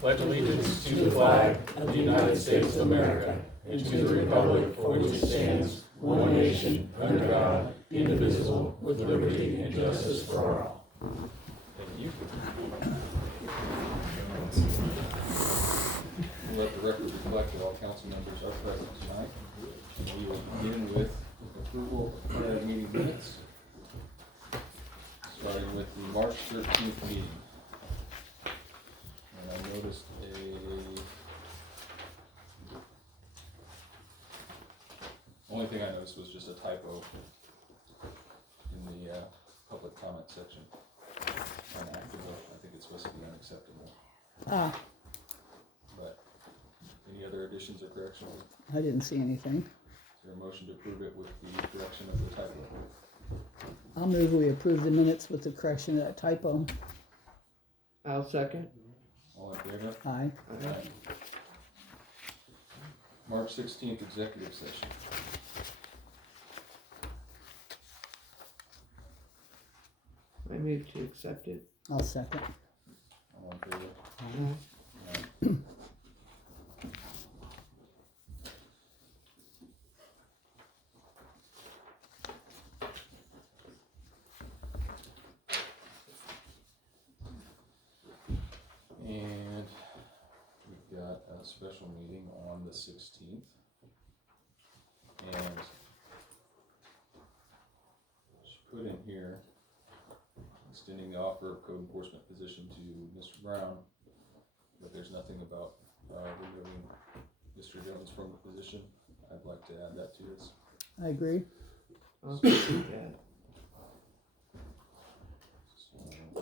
pledge allegiance to the flag of the United States of America and to the republic for which it stands, one nation, under God, indivisible, with liberty and justice for all. Thank you. Let the record reflect that all council members are present tonight. We will begin with approval of prior meeting minutes, starting with the March 13th meeting. And I noticed only thing I noticed was just a typo in the public comment section. Unacceptable. I think it's supposed to be unacceptable. But any other additions or corrections? I didn't see anything. Is there a motion to approve it with the correction of the typo? I'll move we approve the minutes with the correction of that typo. I'll second. All in favor? Aye. Aye. March 16th executive session. I move to accept it. I'll second. All in favor? Aye. Aye. And we've got a special meeting on the 16th. And she put in here, extending the offer of code enforcement position to Mr. Brown, but there's nothing about removing Mr. Jones from the position. I'd like to add that to this. I agree. I'll second that. So,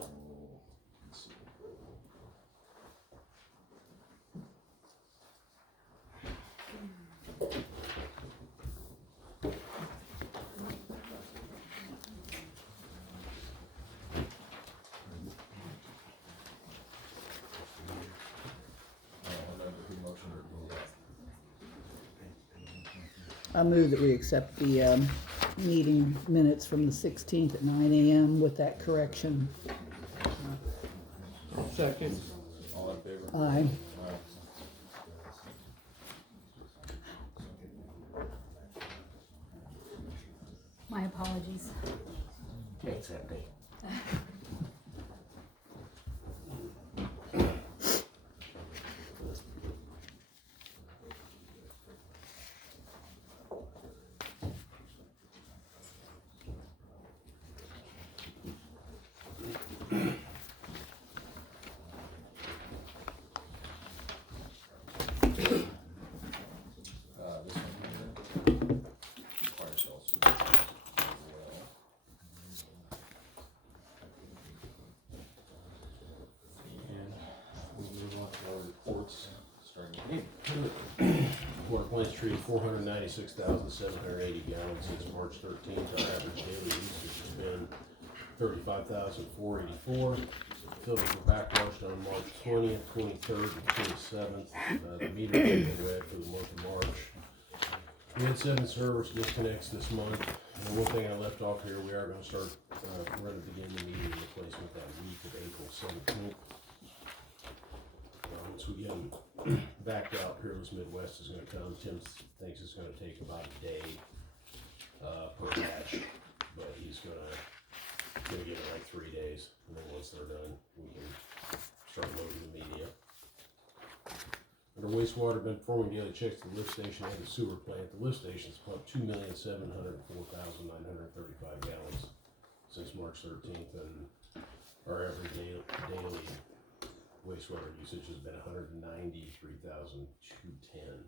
let's see. I don't remember who motioned or who yet. I move that we accept the meeting minutes from the 16th at 9 a.m. with that correction. I'll second. All in favor? Aye. My apologies. Takes that day. This one here, fire sales supervisor as well. And we'll move on to our reports, starting with me. Water plants treated 496,780 gallons since March 13th. Our average daily usage has been 35,484. Filters were backwashed on March 20th, 23rd, and 27th. The meter has been read for the month of March. We had 7 service disconnects this month. And one thing I left off here, we are going to start, we're going to begin the meter replacement that week of April 17th. Once we get them backed out, Peruse Midwest is going to come. Tim thinks it's going to take about a day per batch, but he's going to give it like 3 days, and then once they're done, we can start loading the media. Under wastewater, been performing daily checks to the lift station and the sewer plant. The lift station's pumped 2,704,935 gallons since March 13th, and our every daily wastewater usage has been 193,210.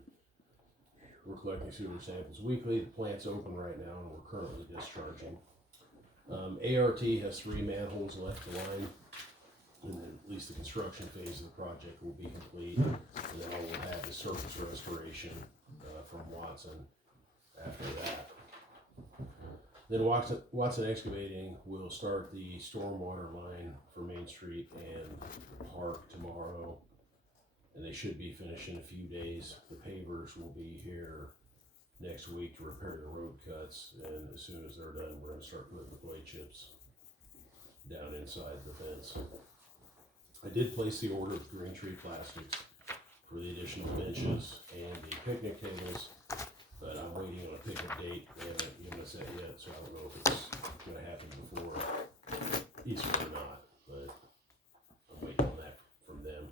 We're collecting sewer samples weekly. The plant's open right now, and we're currently discharging. ART has 3 manholes left to line, and then at least the construction phase of the project will be complete. And then all we'll have is surface restoration from Watson after that. Then Watson Excavating will start the stormwater line for Main Street and Park tomorrow, and they should be finished in a few days. The pavers will be here next week to repair the road cuts, and as soon as they're done, we're going to start putting the blade chips down inside the fence. I did place the order of green tree plastics for the additional benches and the picnic tables, but I'm waiting on a picnic date. They haven't given us that yet, so I don't know if it's gonna happen before Easter or not, but I'm waiting on that from them.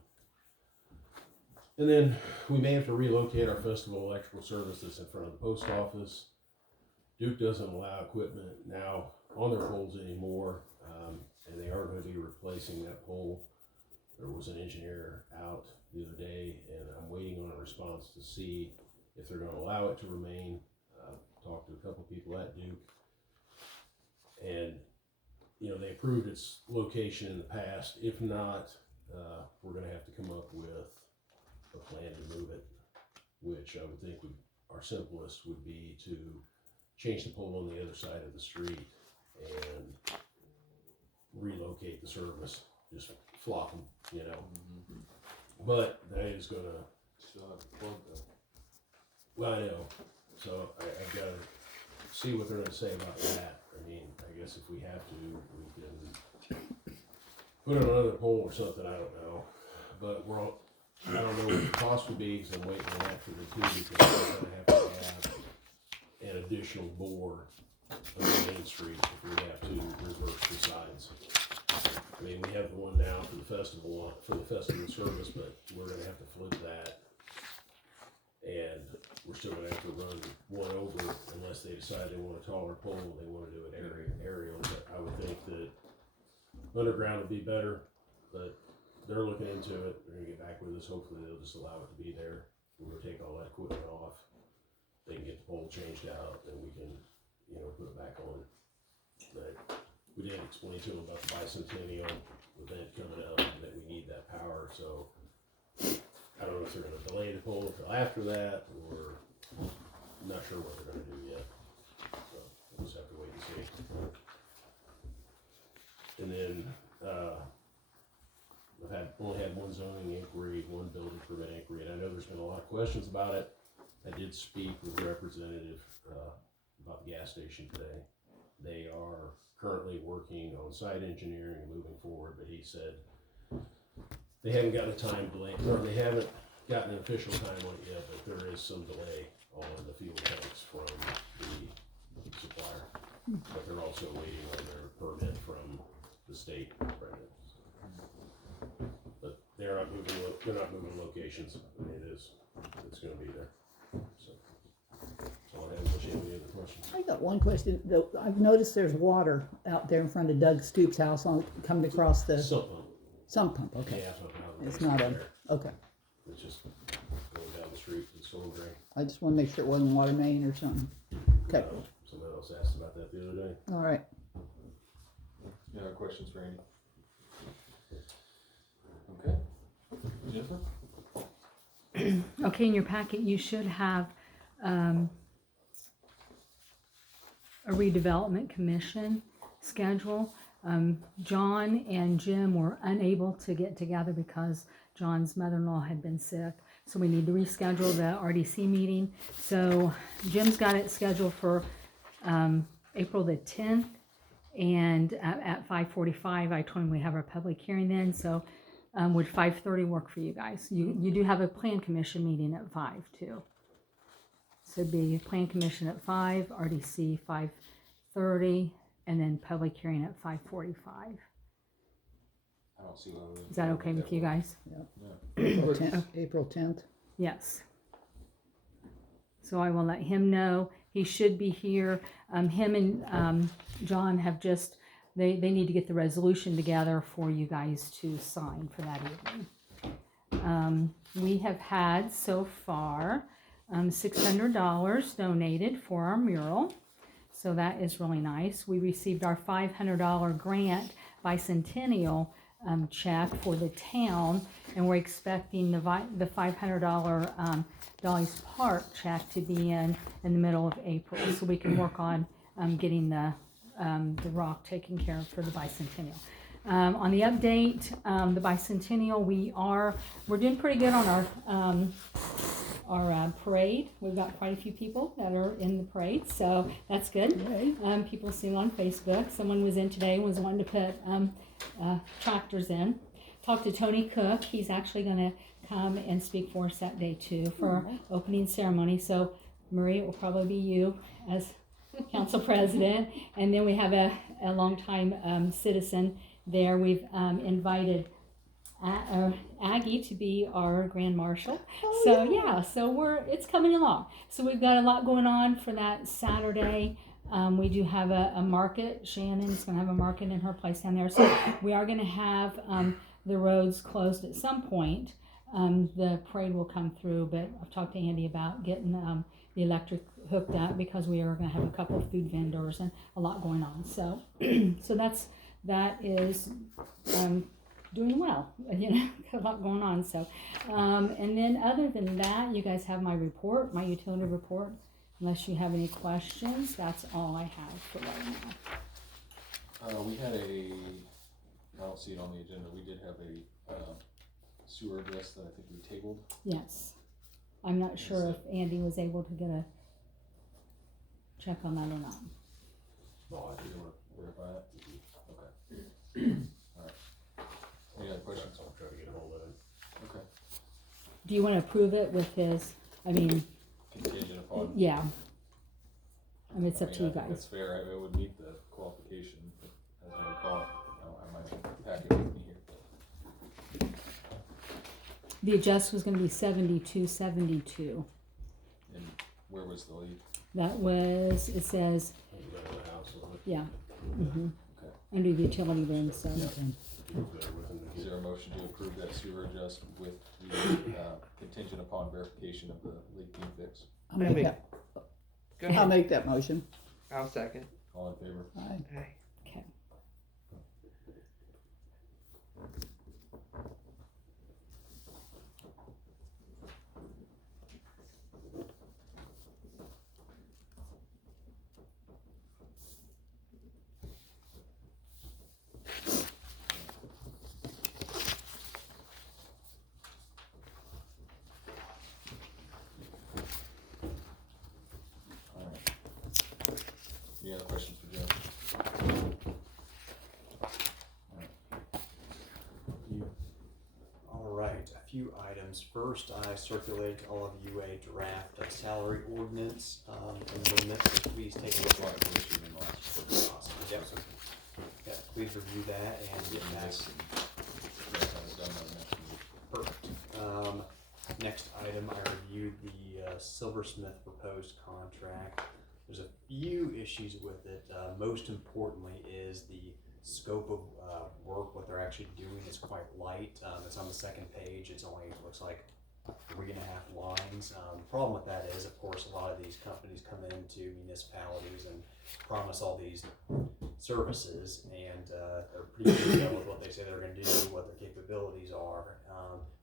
And then we may have to relocate our festival electrical service that's in front of the post office. Duke doesn't allow equipment now on their poles anymore, and they are going to be replacing that pole. There was an engineer out the other day, and I'm waiting on a response to see if they're going to allow it to remain. Talked to a couple people at Duke, and you know, they approved its location in the past. If not, we're going to have to come up with a plan to move it, which I would think our simplest would be to change the pole on the other side of the street and relocate the service, just flop them, you know. But that is gonna, Still have a plug though. well, I know, so I gotta see what they're gonna say about that. I mean, I guess if we have to, we can put it on another pole or something, I don't know. But I don't know what the cost would be, because I'm waiting on that for the two, because we're gonna have to have an additional bore on the main street if we have to reverse the sides. I mean, we have the one now for the festival service, but we're gonna have to flip that. And we're still gonna have to run one over unless they decide they want a taller pole and they wanna do it aerial. But I would think that underground would be better, but they're looking into it. They're gonna get back with us. Hopefully they'll just allow it to be there. We're gonna take all that equipment off. They can get the pole changed out, and we can, you know, put it back on. But we did explain to them about the bicentennial event coming up, and that we need that power. So I don't know if they're going to delay the poll until after that, or I'm not sure what they're going to do yet. So we'll just have to wait and see. And then I've only had one zoning inquiry, one building permit inquiry, and I know there's been a lot of questions about it. I did speak with a representative about the gas station today. They are currently working on site engineering and moving forward, but he said they haven't gotten a time delay, or they haven't gotten an official time on it yet, but there is some delay on the fuel tanks from the supplier. But they're also waiting on their permit from the state right now. But they're not moving locations. I mean, it's gonna be there. So I have any other questions. I got one question. I've noticed there's water out there in front of Doug Stoop's house coming across the sump pump. Okay. Yeah, something out It's not there. okay. It's just going down the street to the storm drain. I just want to make sure it wasn't water main or something. Okay. Somebody else asked about that the other day. All right. Any other questions for Andy? Okay. Jennifer? Okay, in your packet, you should have a redevelopment commission schedule. John and Jim were unable to get together because John's mother-in-law had been sick. So we need to reschedule the RDC meeting. So Jim's got it scheduled for April the 10th, and at 5:45. I told him we have our public hearing then. So would 5:30 work for you guys? You do have a plan commission meeting at 5 too. So it'd be plan commission at 5, RDC 5:30, and then public hearing at 5:45. I don't see why we. Is that okay with you guys? April 10th. Yes. So I will let him know. He should be here. Him and John have just, they need to get the resolution together for you guys to sign for that evening. We have had so far $600 donated for our mural. So that is really nice. We received our $500 grant bicentennial check for the town, and we're expecting the $500 Dolly's Park check to be in the middle of April, so we can work on getting the rock taken care of for the bicentennial. On the update, the bicentennial, we're doing pretty good on our parade. We've got quite a few people that are in the parade, so that's good. People see it on Facebook. Someone was in today and was wanting to put tractors in. talked to Tony Cook. He's actually going to come and speak for us that day too for our opening ceremony. So Marie, it will probably be you as council president. And then we have a longtime citizen there. We've invited Aggie to be our grand marshal. So it's coming along. So we've got a lot going on for that Saturday. We do have a market. Shannon's going to have a market in her place down there. So we are going to have the roads closed at some point. The parade will come through, but I've talked to Andy about getting the electric hooked up because we are going to have a couple of food vendors and a lot going on. So, so that is doing well. You know, a lot going on. So, and then other than that, you guys have my report, my utility report. Unless you have any questions, that's all I have for right now. We had I don't see it on the agenda, we did have a sewer address that I think we tabled. Yes. I'm not sure if Andy was able to get a check on that or not. No, I didn't want to verify it. Okay. Alright. Any other questions? I'll try to get a hold of him. Okay. Do you want to approve it with his, Contingent upon. yeah. I mean, it's up to you I think guys. that's fair, it would meet the qualification, but as I recall, I might pack it with me here. The adjust was going to be 72.72. And where was the lead? That was, it says, The house with it. yeah. Mm-hmm. Okay. Under the utility bin, so. We're good with him. Is there a motion to approve that sewer adjust with the contingent upon verification of the leak being fixed? I'll make that, Go I'll ahead. make that motion. I'll second. All in favor? Aye. Aye. Okay. Alright. Any other questions for Joe? All right, a few items. First, I circulated to all of you a draft of salary ordinance amendment. Please take a look at it. Awesome. Yep. Yeah, please review that and get back. Perfect. Next item, I reviewed the Silversmith proposed contract. There's a few issues with it. Most importantly is the scope of work. What they're actually doing is quite light. It's on the second page. It's only, looks like 3.5 lines. The problem with that is, of course, a lot of these companies come into municipalities and promise all these services, and are pretty detailed with what they say they're going to do, what their capabilities are.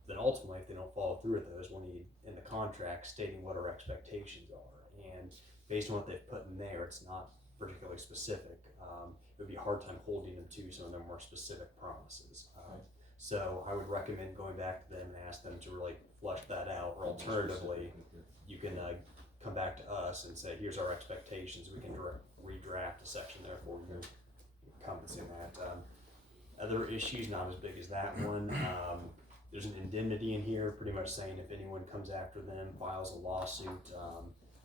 Then ultimately, if they don't follow through with those, we'll need in the contract stating what our expectations are. And based on what they've put in there, it's not particularly specific. It would be a hard time holding them to some of their more specific promises. So I would recommend going back to them and ask them to really flesh that out, or alternatively, you can come back to us and say, here's our expectations. We can redraft a section there for you, encompassing that. Other issues, not as big as that one. There's an indemnity in here, pretty much saying if anyone comes after them, files a lawsuit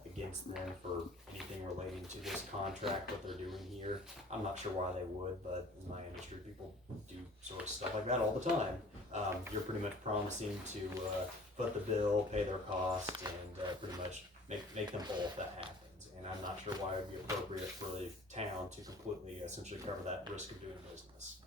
against them for anything relating to this contract, what they're doing here. I'm not sure why they would, but in my industry, people do sort of stuff like that all the time. You're pretty much promising to foot the bill, pay their costs, and pretty much make them whole if that happens. And I'm not sure why it would be appropriate for the town to completely essentially cover that risk of doing business.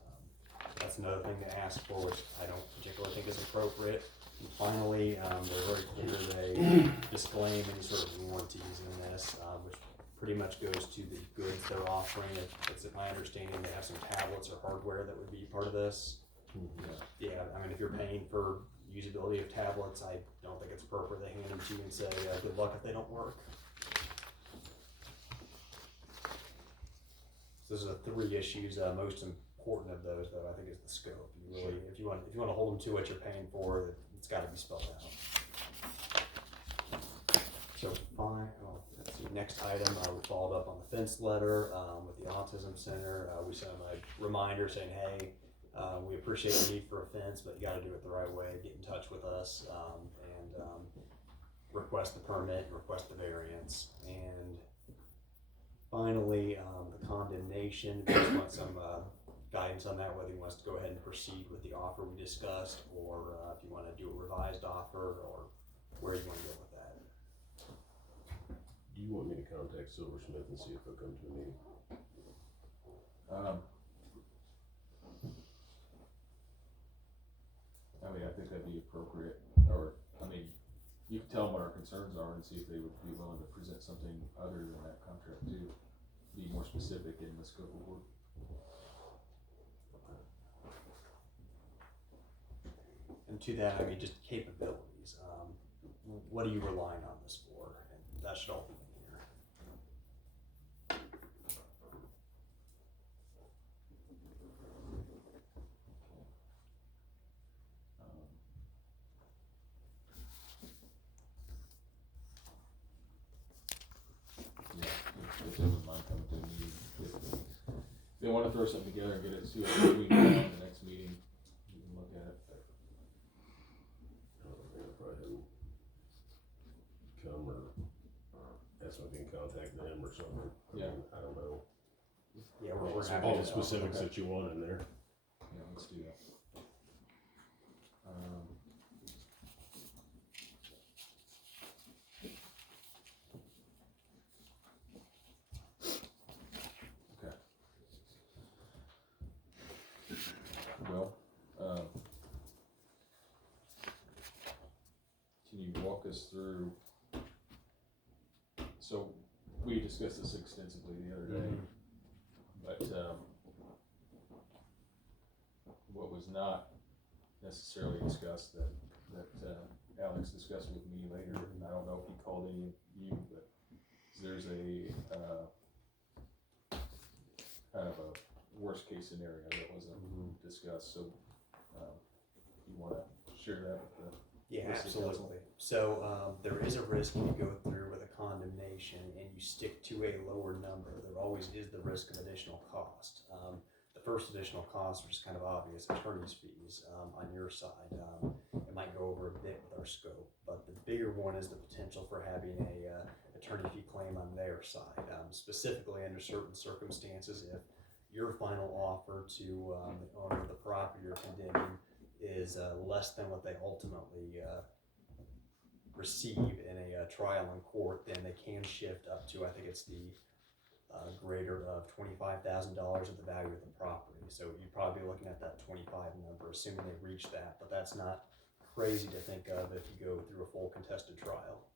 That's another thing to ask for, which I don't particularly think is appropriate. And finally, they're very clear they disclaim any sort of warranties in this, which pretty much goes to the goods they're offering. It's my understanding they have some tablets or hardware that would be part of this. Yeah, I mean, if you're paying for usability of tablets, I don't think it's appropriate they hand them to you and say, good luck if they don't work. So those are the 3 issues. Most important of those, though, I think, is the scope. You really, if you want to hold them to what you're paying for, it's got to be spelled out. So fine. Let's see. Next item, we followed up on the fence letter with the Autism Center. We sent them a reminder saying, hey, We appreciate the need for a fence, but you gotta do it the right way. Get in touch with us, and request the permit, request the variance. And finally, the condemnation, we just want some guidance on that, whether he wants to go ahead and proceed with the offer we discussed, or if you wanna do a revised offer, or where you wanna go with that. Do you want me to contact Silversmith and see if they'll come to a meeting? I mean, I think that'd be appropriate, or, I mean, you can tell them what our concerns are and see if they would be willing to present something other than that contract too. Be more specific in the scope of work. And to that, I mean, just capabilities. What are you relying on this for? And that should all be in here. Yeah, if they wouldn't mind coming to a meeting, if they wanna throw something together and get it to us between now and the next meeting, we can look at it. I don't think I'll probably have them come or ask if I can contact them or something. Yeah. I don't know. Yeah, we're happy All to the specifics Okay. that you want in there. Yeah, let's do that. Okay. Well, can you walk us through, so we discussed this extensively the other day, but, what was not necessarily discussed that Alex discussed with me later, and I don't know if he called any of you, but there's a, kind of a worst case scenario that wasn't discussed, so, you wanna share that with the Yeah, What's the council? absolutely. So there is a risk when you go through with a condemnation and you stick to a lower number. There always is the risk of additional cost. The first additional cost, which is kind of obvious, attorney's fees on your side. It might go over a bit with our scope, but the bigger one is the potential for having a attorney fee claim on their side. Specifically under certain circumstances, if your final offer to the owner of the property you're condemning is less than what they ultimately receive in a trial in court, then they can shift up to, I think it's the greater of $25,000 of the value of the property. So you'd probably be looking at that 25 number, assuming they reach that, but that's not crazy to think of if you go through a full contested trial.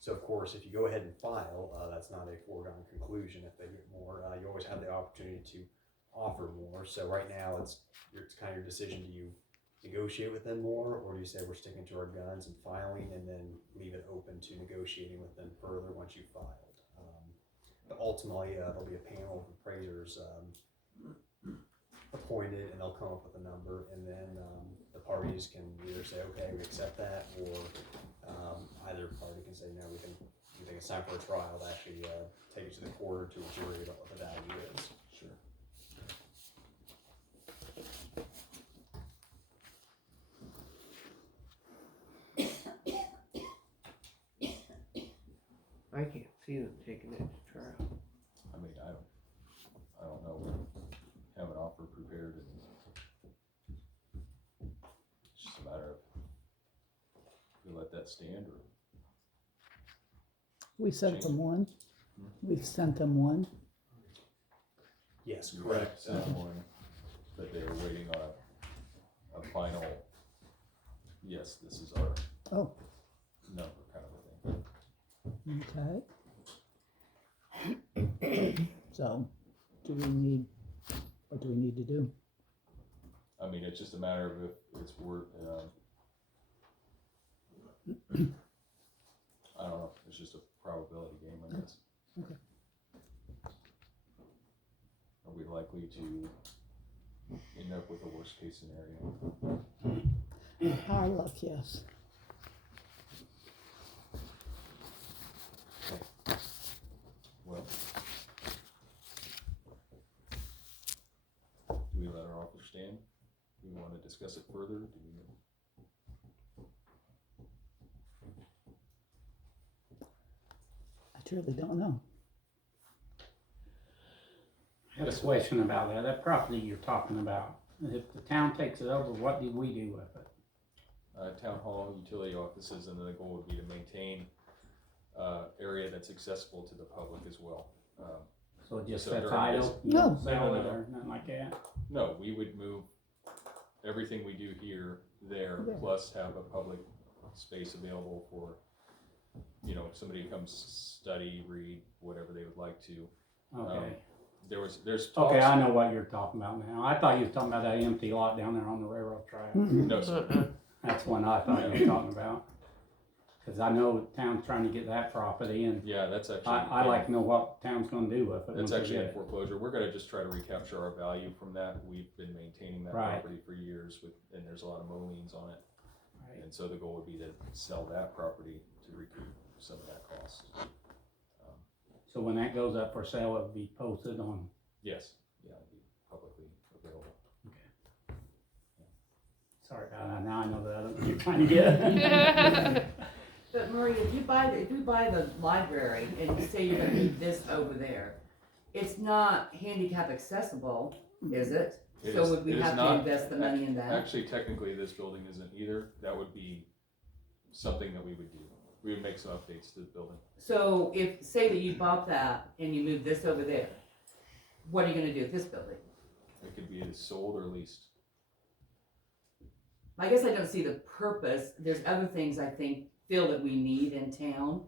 So of course, if you go ahead and file, that's not a foregone conclusion. If they get more, you always have the opportunity to offer more. So right now, it's kind of your decision. Do you negotiate with them more, or do you say we're sticking to our guns and filing, and then leave it open to negotiating with them further once you've filed? But ultimately, there'll be a panel of appraisers appointed, and they'll come up with a number, and then the parties can either say, okay, we accept that, or either party can say, no, we think it's time for a trial to actually take it to the court or to a jury about what the value is. Sure. I can't see them taking it to trial. I mean, I don't know, we have an offer prepared and it's just a matter of, we let that stand or, We sent them one. We've sent them one. Yes, you correct. sent one, but they were waiting on a final, yes, this is our Oh, number kind of a thing. okay. So, what do we need to do? I mean, it's just a matter of if it's worth, I don't know, it's just a probability game, I guess. Okay. Are we likely to end up with a worst case scenario? Our luck, yes. understand? Do we wanna discuss it further? Do we? I truly don't know. I have a question about that property you're talking about. If the town takes it over, what do we do with it? Town hall, utility offices, and then the goal would be to maintain, area that's accessible to the public as well. So it just So sits during idle? this- You don't No. sell it No. or nothing like that? No, we would move everything we do here, there, There. plus have a public space available for, you know, if somebody comes study, read, whatever they would like to. Okay. There's talks. Okay, I know what you're talking about now. I thought you was talking about that empty lot down there on the railroad track. No, sir. That's one I thought you were talking about. Cause I know the town's trying to get that property and Yeah, that's actually. I like to know what the town's gonna do with it. That's once they actually get in it. foreclosure. We're gonna just try to recapture our value from that. We've been maintaining that Right. property for years and there's a lot of liens on it. Right. And so the goal would be to sell that property to recoup some of that cost. So when that goes up for sale, it'll be posted on, Yes, yeah, it'd be publicly available. sorry about that, now I know that, what you're trying to get. But Marie, if you buy the library and you say you're gonna move this over there, it's not handicap accessible, is it? It So is- would we it is have to not. invest the money in that? Actually, technically, this building isn't either. That would be something that we would do. We would make some updates to the building. So if, say that you bought that and you moved this over there, what are you gonna do with this building? It could be sold or leased. I guess I don't see the purpose. There's other things I feel that we need in town,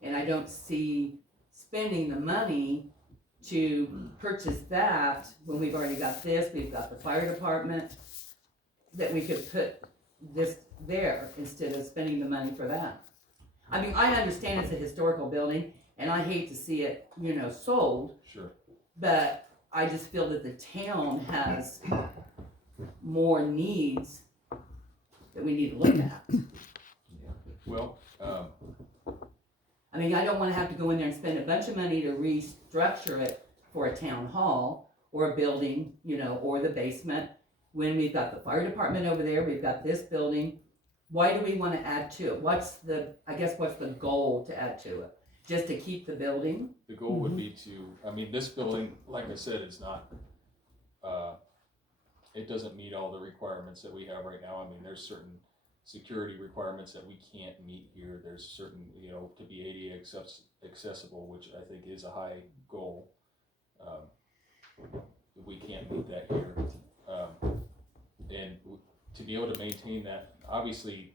and I don't see spending the money to purchase that when we've already got this, we've got the fire department, that we could put this there instead of spending the money for that. I mean, I understand it's a historical building, and I hate to see it, sold, Sure. but I just feel that the town has more needs that we need to look at. Well, I mean, I don't wanna have to go in there and spend a bunch of money to restructure it for a town hall or a building, or the basement, when we've got the fire department over there, we've got this building. Why do we wanna add to it? What's the goal to add to it? Just to keep the building? the goal would be this building, like I said, is not, it doesn't meet all the requirements that we have right now. I mean, there's certain security requirements that we can't meet here. There's certain, to be ADA accessible, which I think is a high goal. We can't meet that here. And to be able to maintain that, obviously,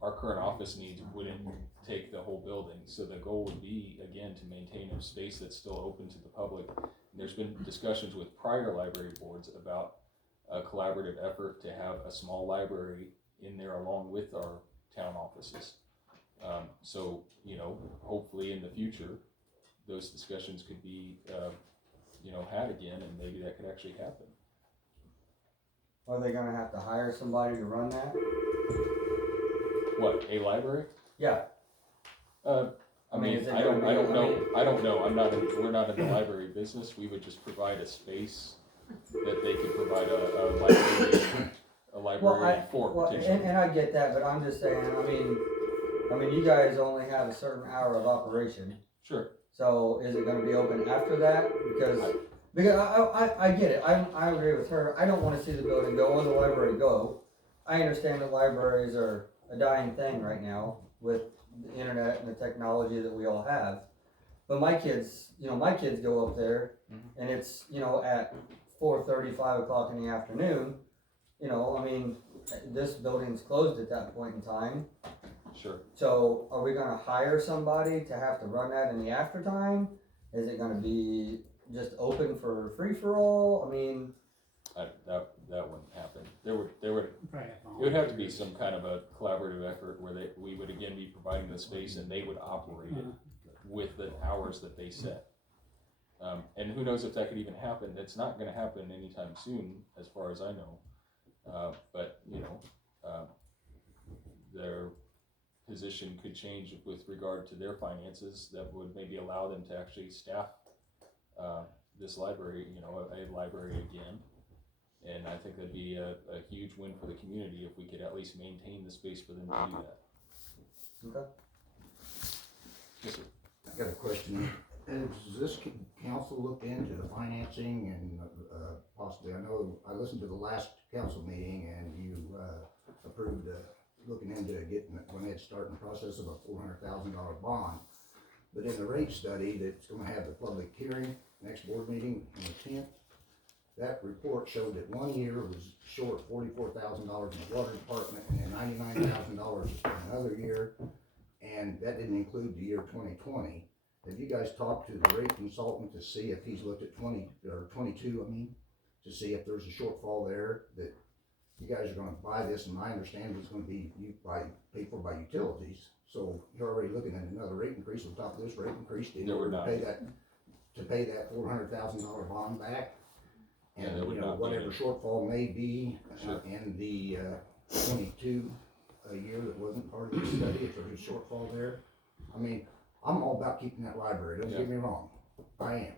our current office needs wouldn't take the whole building. So the goal would be, again, to maintain a space that's still open to the public. There's been discussions with prior library boards about a collaborative effort to have a small library in there along with our town offices. So, hopefully in the future, those discussions could be, had again, and maybe that could actually happen. Are they gonna have to hire somebody to run that? What, a library? Yeah, I mean, is it I don't gonna be- know, we're not in the library business. We would just provide a space that they could provide a library for potentially. and I get that, but I'm just saying, I mean, you guys only have a certain hour of operation, Sure. so is it gonna be open after that? Because I get it, I agree with her, I don't wanna see the building go or the library go. I understand that libraries are a dying thing right now with the internet and the technology that we all have. But my kids go up there and it's, at 4:30, 5 o'clock in the afternoon, this building's closed at that point in time. Sure. So are we gonna hire somebody to have to run that in the after time? Is it gonna be just open for free for all? That wouldn't happen. It would have to be some kind of a collaborative effort where we would again be providing the space and they would operate it with the hours that they set. And who knows if that could even happen. It's not gonna happen anytime soon, as far as I know. But, their position could change with regard to their finances that would maybe allow them to actually staff this library, a library again. And I think that'd be a huge win for the community if we could at least maintain the space for them to do that. Okay. Yes, sir. I got a question. Has this council looked into the financing and possibly, I know I listened to the last council meeting and you approved looking into getting, when they'd start in the process of a $400,000 bond. But in the rate study that's gonna have the public hearing, next board meeting on the 10th, that report showed that 1 year was short $44,000 in the water department and then $99,000 another year. And that didn't include the year 2020. Have you guys talked to the rate consultant to see if he's looked at 22, to see if there's a shortfall there, that you guys are gonna buy this, and I understand it's gonna be paid for by utilities. So you're already looking at another rate increase on top of this rate increase in There would order not to pay that $400,000 bond back. Yeah, And there would you know, not be whatever any. shortfall may be Sure. in the 22 a year that wasn't part of the study, if there's a shortfall there. I mean, I'm all about keeping that library, don't get me wrong, I am.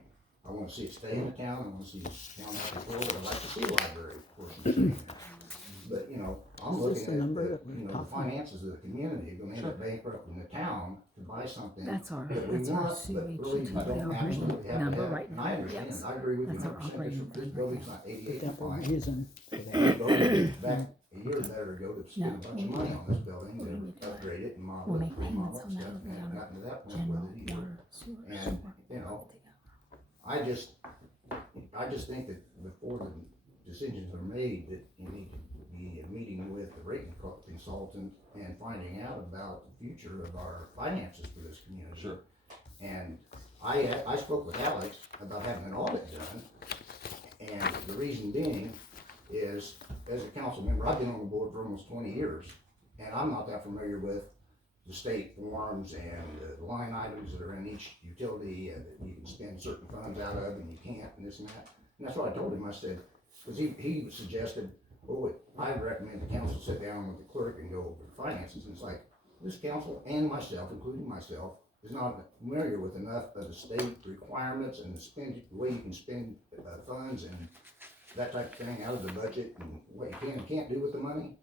I wanna see it stay in the town, I wanna see the town have control, I'd like to see a library portion staying there. But, you know, I'm Is this looking the at, number the that we're you know, the talking about? finances of the community are gonna end up bankrupting the town to buy something That's our that we sewage want, but really we utility don't absolutely have number to have. right And now. I understand, Yes. I agree with you That's our 100%, operating this fund building's not ADA That we're compliant. using. Back a year or better ago, to spend a bunch of money on this building to upgrade it and We'll model it make and payments all that on that stuff, over and haven't there. gotten to that point General, with it either. water, sewer, And, sewer, you know, all together. I just think that before the decisions are made, that you need to be a meeting with the rate consultant and finding out about the future of our finances for this community. Sure. And I spoke with Alex about having an audit done, and the reason being is, as a council member, I've been on the board for almost 20 years, and I'm not that familiar with the state forms and the line items that are in each utility, and that you can spend certain funds out of and you can't, and this and that. And that's what I told him. I said, because he suggested, I'd recommend the council sit down with the clerk and go over the finances. And it's like, this council and myself, including myself, is not familiar with enough of the state requirements and the way you can spend funds and that type of thing out of the budget and what you can and can't do with the money.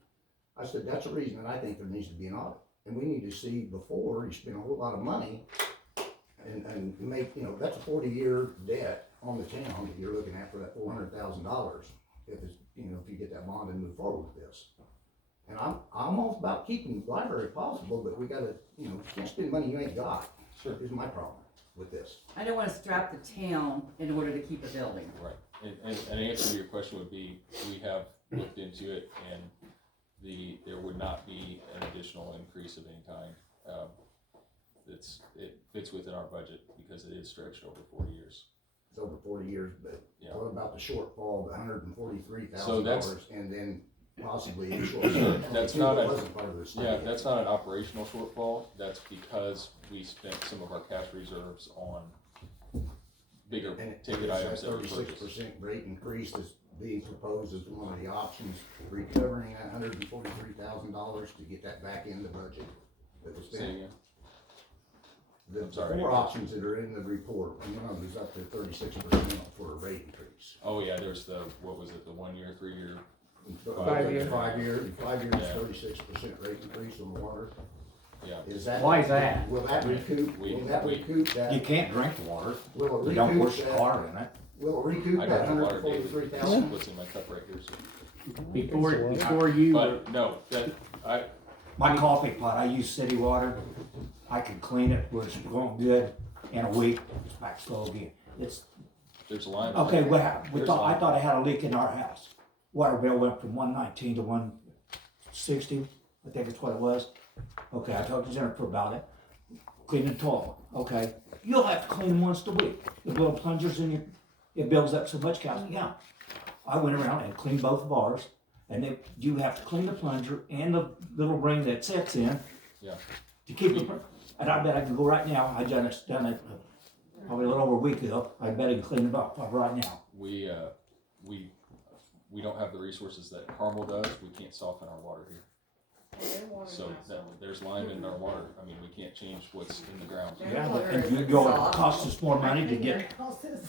I said, that's the reason that I think there needs to be an audit. And we need to see before you spend a whole lot of money and make, you know, that's a 40-year debt on the town that you're looking at for that $400,000 if it's, you know, if you get that bond and move forward with this. And I'm all about keeping the library possible, but we gotta, you know, you can't spend money you ain't got. Sure. Is my problem with this. I don't wanna strap the town in order to keep a building. Right, and an answer to your question would be, we have looked into it, and there would not be an additional increase of any kind. It fits within our budget because it is stretched over 40 years. It's over 40 years, but Yeah. what about the shortfall of $143,000 So that's- and then possibly the shortfall? That's that not a- wasn't part of the study. Yeah, that's not an operational shortfall, that's because we spent some of our cash reserves on bigger And ticket it's items that that we 36% rate increase that's being proposed as one of the options, recovering that $143,000 to get that back in the budget that was Say spent. again? The I'm sorry. four options that are in the report, one of them is up to 36% for a rate increase. Oh, yeah, there's the 1 year, 3 year, 5 year. 5 years, Yeah. 36% rate increase on the water. yeah. Is that? Why is that? Will that recoup, We- will that we- recoup You that, can't drink the water. will it You don't recoup push the that, water in it. will it recoup I that got the water, David, 143,000? what's in my cup right here, so. Before you, But, no, my coffee pot, I use city water. I can clean it where it's going good in a week, it's back slow again. It's, there's a line. okay, what happened? There's I line. thought I had a leak in our house. Water bill went from 119 to 160, I think that's what it was. Okay, I talked to Jennifer about it. Clean the toilet, okay. You'll have to clean once a week. The little plungers in it builds up so much calcium. Yeah. I went around and cleaned both of ours, and then you have to clean the plunger and the little ring that sets in. Yeah. To keep it, and I bet I can go right now, I done it probably a little over a week ago, I bet I can clean it up right now. We don't have the resources that Carmel does, we can't soften our water here. So there's lime in our water. I mean, we can't change what's in the ground. Yeah, and you'll cost us more money to get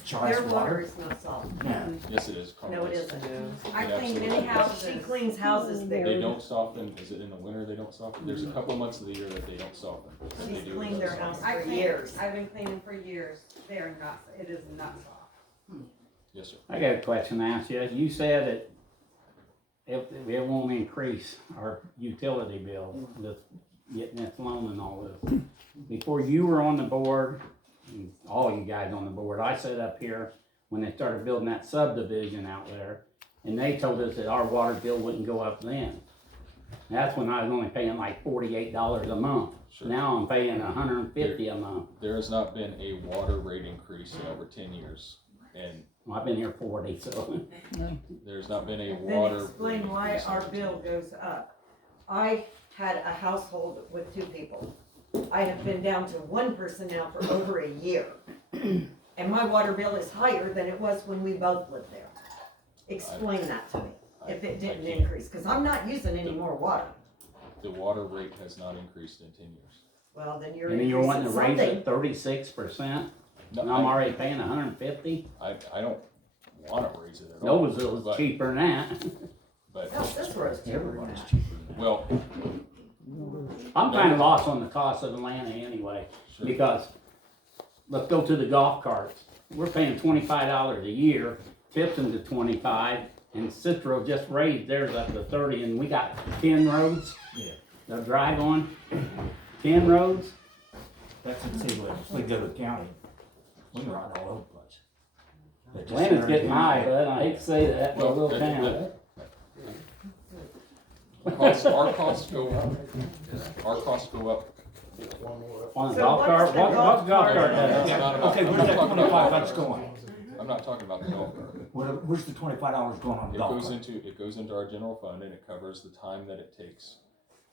charged Their water water. is not salt. Yeah. Yes, it is. No, it Carmel's. isn't. I It clean many absolutely houses, she cleans houses They there. don't soften. Is it in the winter they don't soften? There's a couple months of the year that they don't soften. But they She's do cleaned in their the house summer. for years. I've been cleaning for years. They are not, it is not soft. Yes, sir. I got a question to ask you. You said that it won't increase our utility bill, just getting this loan and all this. Before you were on the board, and all you guys on the board, I sat up here when they started building that subdivision out there, and they told us that our water bill wouldn't go up then. That's when I was only paying like $48 a month. Sure. Now I'm paying $150 a month. There has not been a water rate increase in over 10 years. And Well, I've been here 40, so. there's not been a Then water. explain rate why increase in our over 10 bill years. goes up. I had a household with 2 people. I have been down to 1 person now for over a year. And my water bill is higher than it was when we both lived there. Explain that to me, if it didn't can't. increase, cause I'm not using any more water. The water rate has not increased in 10 years. Well, then you're And then you're wanting to increasing raise it something. 36%, No, and I'm already paying $150. I don't want to raise it at all. Novasville's but- cheaper than that. But, No, this road's cheaper than that. well, I'm kind of lost on the cost of Atlanta anyway, sure. because let's go to the golf carts. We're paying $25 a year, Tipton to 25, and Citro just raised theirs up to 30, and we got 10 roads. Yeah. To drive on, 10 roads. That's in city limits. We go to the county. We can ride all over the place. But just Atlanta's getting there, high, but I hate to say that for a little Well, town. Our costs go up. Our costs go up. On a So golf what's cart, the what's golf a golf cart? cart? It's does? not about- Okay, where's that 25 bucks going? I'm not talking about the golf cart. Where's the $25 going on the It golf goes cart? into, it goes into our general fund and it covers the time that it takes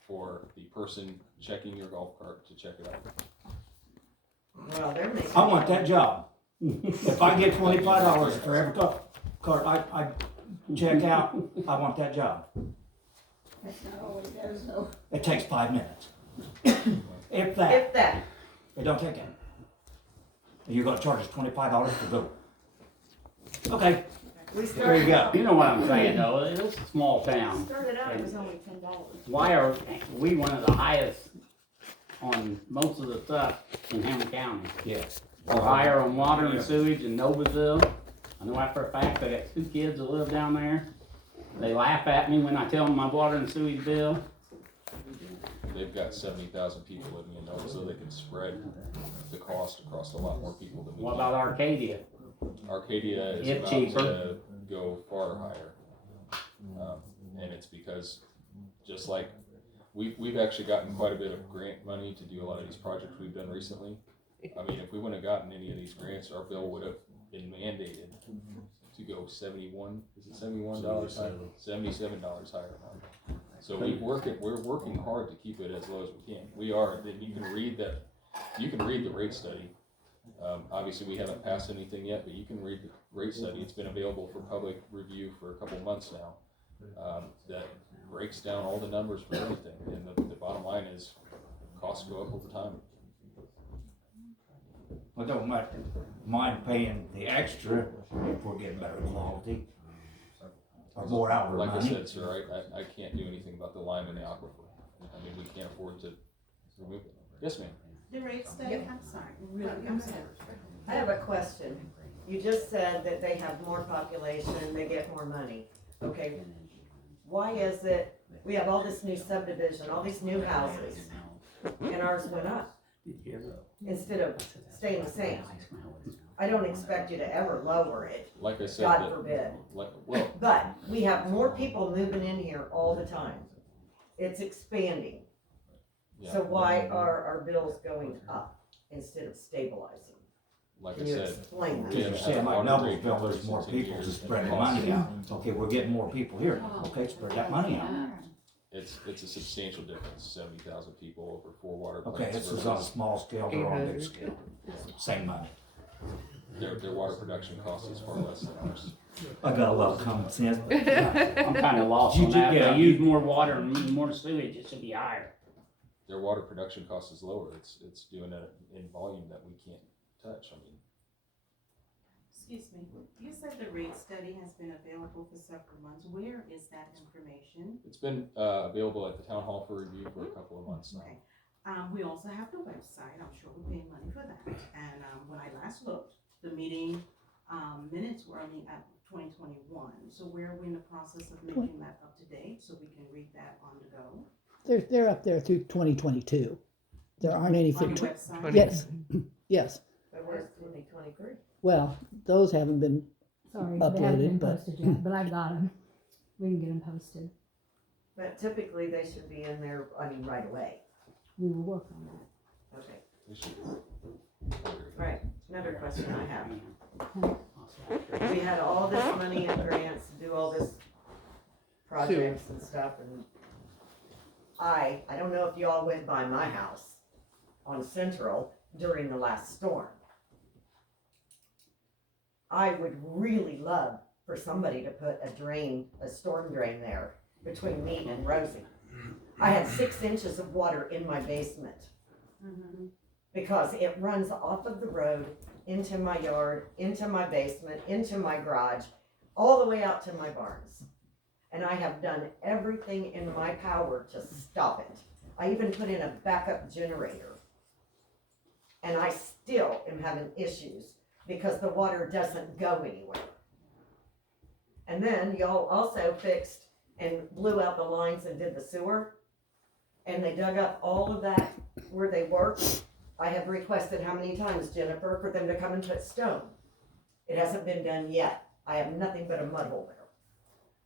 for the person checking your golf cart to check it out. Well, they're making. I want that job. If I get $25 for every golf cart I check out, I want that job. It takes 5 minutes. If that, If that, it don't take it. And you're gonna charge us $25 to go. Okay, we there you started, go. You know what I'm saying though, it's a small town. started out, it was only $10. Why are we one of the highest on most of the stuff in Hammond County? Yes. We're higher on water and sewage in Novasville. I know that for a fact. I got 2 kids that live down there. They laugh at me when I tell them my water and sewage bill. They've got 70,000 people living in Nova, so they can spread the cost across a lot more people than we What can. about Arcadia? Arcadia is It's about cheaper. to go far higher. And it's because, just like, we've actually gotten quite a bit of grant money to do a lot of these projects we've done recently. I mean, if we wouldn't have gotten any of these grants, our bill would have been mandated to go $71 higher? $77 higher. So we're working hard to keep it as low as we can. We are, you can read the rate study. Obviously, we haven't passed anything yet, but you can read the rate study. It's been available for public review for a couple months now. That breaks down all the numbers for everything, and the bottom line is costs go up over time. I don't mind paying the extra if we're getting better quality. Or more out of our Like I money. said, sir, I can't do anything about the lime in the aquifer. I mean, we can't afford to remove it. Yes, ma'am. The rate study, I'm sorry. I'm sorry. I have a question. You just said that they have more population, they get more money. Okay, why is it, we have all this new subdivision, all these new houses, and ours went up instead of staying the same? I don't expect you to ever lower it, Like I said, God forbid. well, But we have more people moving in here all the time. It's expanding. yeah, So why are our bills going up instead of stabilizing? like I Can you said, explain we that? You're haven't had saying a like water rate Noblesville, there's increase more in 10 people years, to and spread the costs- money out. Okay, we're getting more people here. Okay, spread that money out. It's a substantial difference, 70,000 people over 4 water Okay, plants this is on a versus small scale, they're on a big scale. Same money. their water production cost is far less than ours. I got a lot of common sense. But I'm kinda lost on that. If they use more water and use more sewage, it should be higher. Their water production cost is lower. It's doing it in volume that we can't touch. I mean, Excuse me, you said the rate study has been available for several months. Where is that information? it's been available at the town hall for review for a couple of months now. Okay. We also have the website. I'm sure we're paying money for that. And when I last looked, the meeting minutes were only at 2021. So where are we in the process of making that up to date so we can read that on the go? They're up there through 2022. There aren't any for, On the website? yes, yes. But where's 2023? Well, those haven't been, Sorry, they haven't been Uploaded, but- posted yet, but I've got them. We can get them posted. But typically they should be in there, right away. We will work on that. Okay, We should. right, another question I have. We had all this money in grants to do all this projects and stuff, and I don't know if y'all went by my house on Central during the last storm. I would really love for somebody to put a storm drain there between me and Rosie. I had 6 inches of water in my basement because it runs off of the road into my yard, into my basement, into my garage, all the way out to my barns. And I have done everything in my power to stop it. I even put in a backup generator. And I still am having issues because the water doesn't go anywhere. And then y'all also fixed and blew out the lines and did the sewer. And they dug up all of that where they worked. I have requested how many times, Jennifer, for them to come and put stone. It hasn't been done yet. I have nothing but a mud hole there.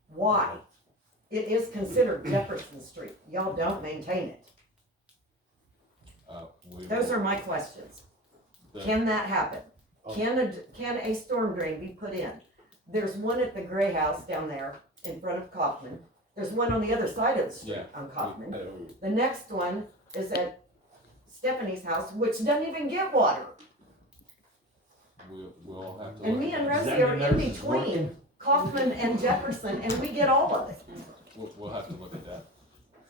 Why? It is considered Jefferson Street. Y'all don't maintain it. Those are my questions. Can that happen? Can a storm drain be put in? There's one at the Gray House down there in front of Kaufman. There's one on the other side of the street on Kaufman. The next one is at Stephanie's house, which doesn't even get water. We'll have to. And me and Rosie are in between Kaufman and Jefferson, and we get all of it. We'll have to look at that.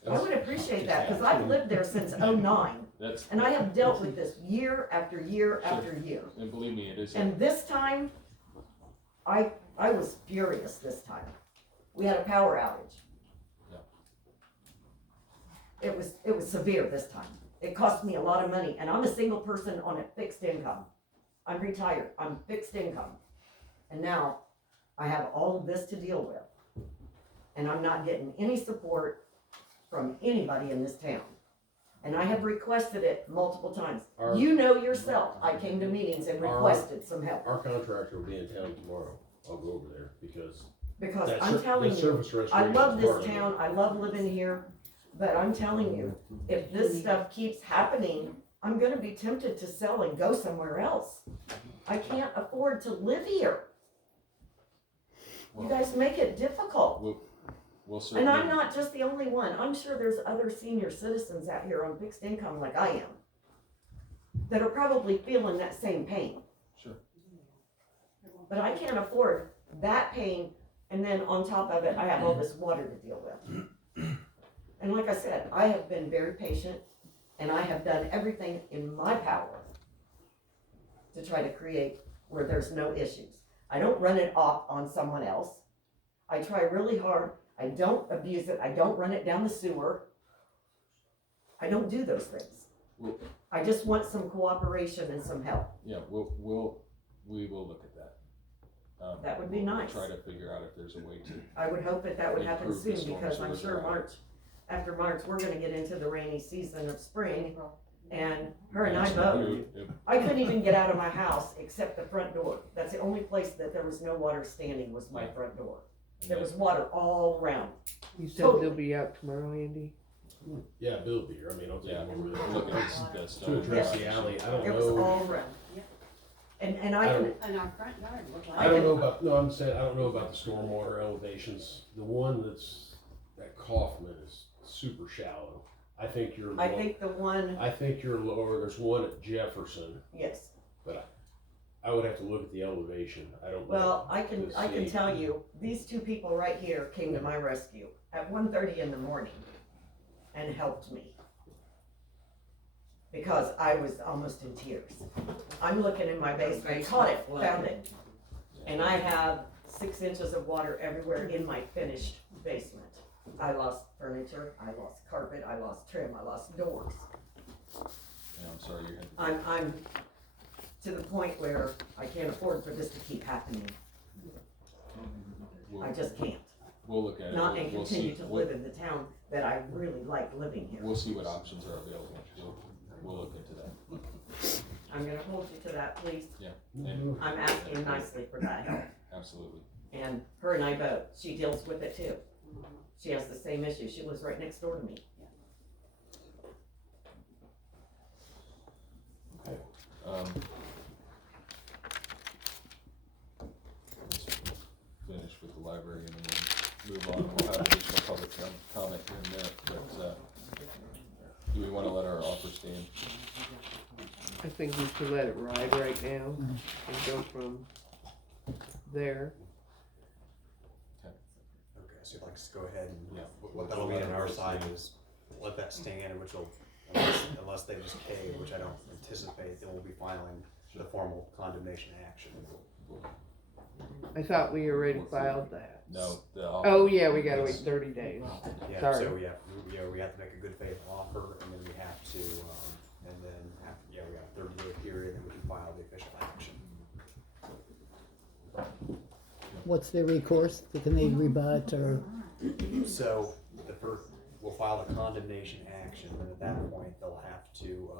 I would appreciate that, because I've lived there since '09, That's, and I have dealt with this year after year after year. and believe me, it is. And this time, I was furious this time. We had a power outage. Yeah. It was severe this time. It cost me a lot of money, and I'm a single person on a fixed income. I'm retired, I'm fixed income. And now I have all of this to deal with. And I'm not getting any support from anybody in this town. And I have requested it multiple times. You know yourself, I came to meetings and requested some help. Our contractor will be in town tomorrow. I'll go over there because I'm telling you, surface I restoration love is part this of it. town, I love living here, but I'm telling you, if this stuff keeps happening, I'm gonna be tempted to sell and go somewhere else. I can't afford to live here. You guys make it difficult. We'll certainly. And I'm not just the only one. I'm sure there's other senior citizens out here on fixed income like I am that are probably feeling that same pain. Sure. But I can't afford that pain, and then on top of it, I have all this water to deal with. And like I said, I have been very patient, and I have done everything in my power to try to create where there's no issues. I don't run it off on someone else. I try really hard. I don't abuse it. I don't run it down the sewer. I don't do those things. I just want some cooperation and some help. Yeah, we will look at that. That would be nice. Try to figure out if there's a way to. I would hope that would happen improve the soon, storm because I'm sewers sure around. after March, we're gonna get into the rainy season of spring. And her and I Yes, both, it- I couldn't even get out of my house except the front door. That's the only place that there was no water standing was my front door. There was water all around. You said Totally. they'll be out tomorrow, Andy? Yeah, Bill will be here. I mean, I'll take Yeah, him over there. look at this To address the alley. I don't It was know. all around. And I I can, don't- And our front yard looked like. I don't know about, no, I'm saying, I don't know about the stormwater elevations. The one that's at Kaufman is super shallow. I think you're. I think the one, I think you're lower. There's one at Jefferson, yes, but I would have to look at the elevation, I don't know. Well, I can see. tell you, these two people right here came to my rescue at 1:30 in the morning and helped me. Because I was almost in tears. I'm looking in my basement, caught it, found it. And I have 6 inches of water everywhere in my finished basement. I lost furniture, I lost carpet, I lost trim, I lost doors. Yeah, I'm sorry you had to. I'm to the point where I can't afford for this to keep happening. I just can't. We'll look at it. Not and We'll continue see- to live in the town that I really like living here. We'll see what options are available. We'll look into that. I'm gonna hold you to that, please. Yeah, and I'm asking nicely for that help. absolutely. And her and I both, she deals with it too. She has the same issue, she lives right next door to me. Let's finish with the library and then we'll move on. We'll have additional public comment here in a minute, but, do we wanna let our offer stand? I think we should let it ride right now and go from there. Okay, so you'd like us to go ahead and, Yeah. what that'll mean on our side is let that stand, which will, unless they just cave, which I don't anticipate, then we'll be filing the formal condemnation action. I thought we already filed that. No, Oh, yeah, we gotta wait 30 days. Yeah, Sorry. so we have to make a good faith offer, and then we have to, and then we have a 30-day period, and we can file the official action. What's their recourse? Can they rebut or? So we'll file the condemnation action, and at that point, they'll have to,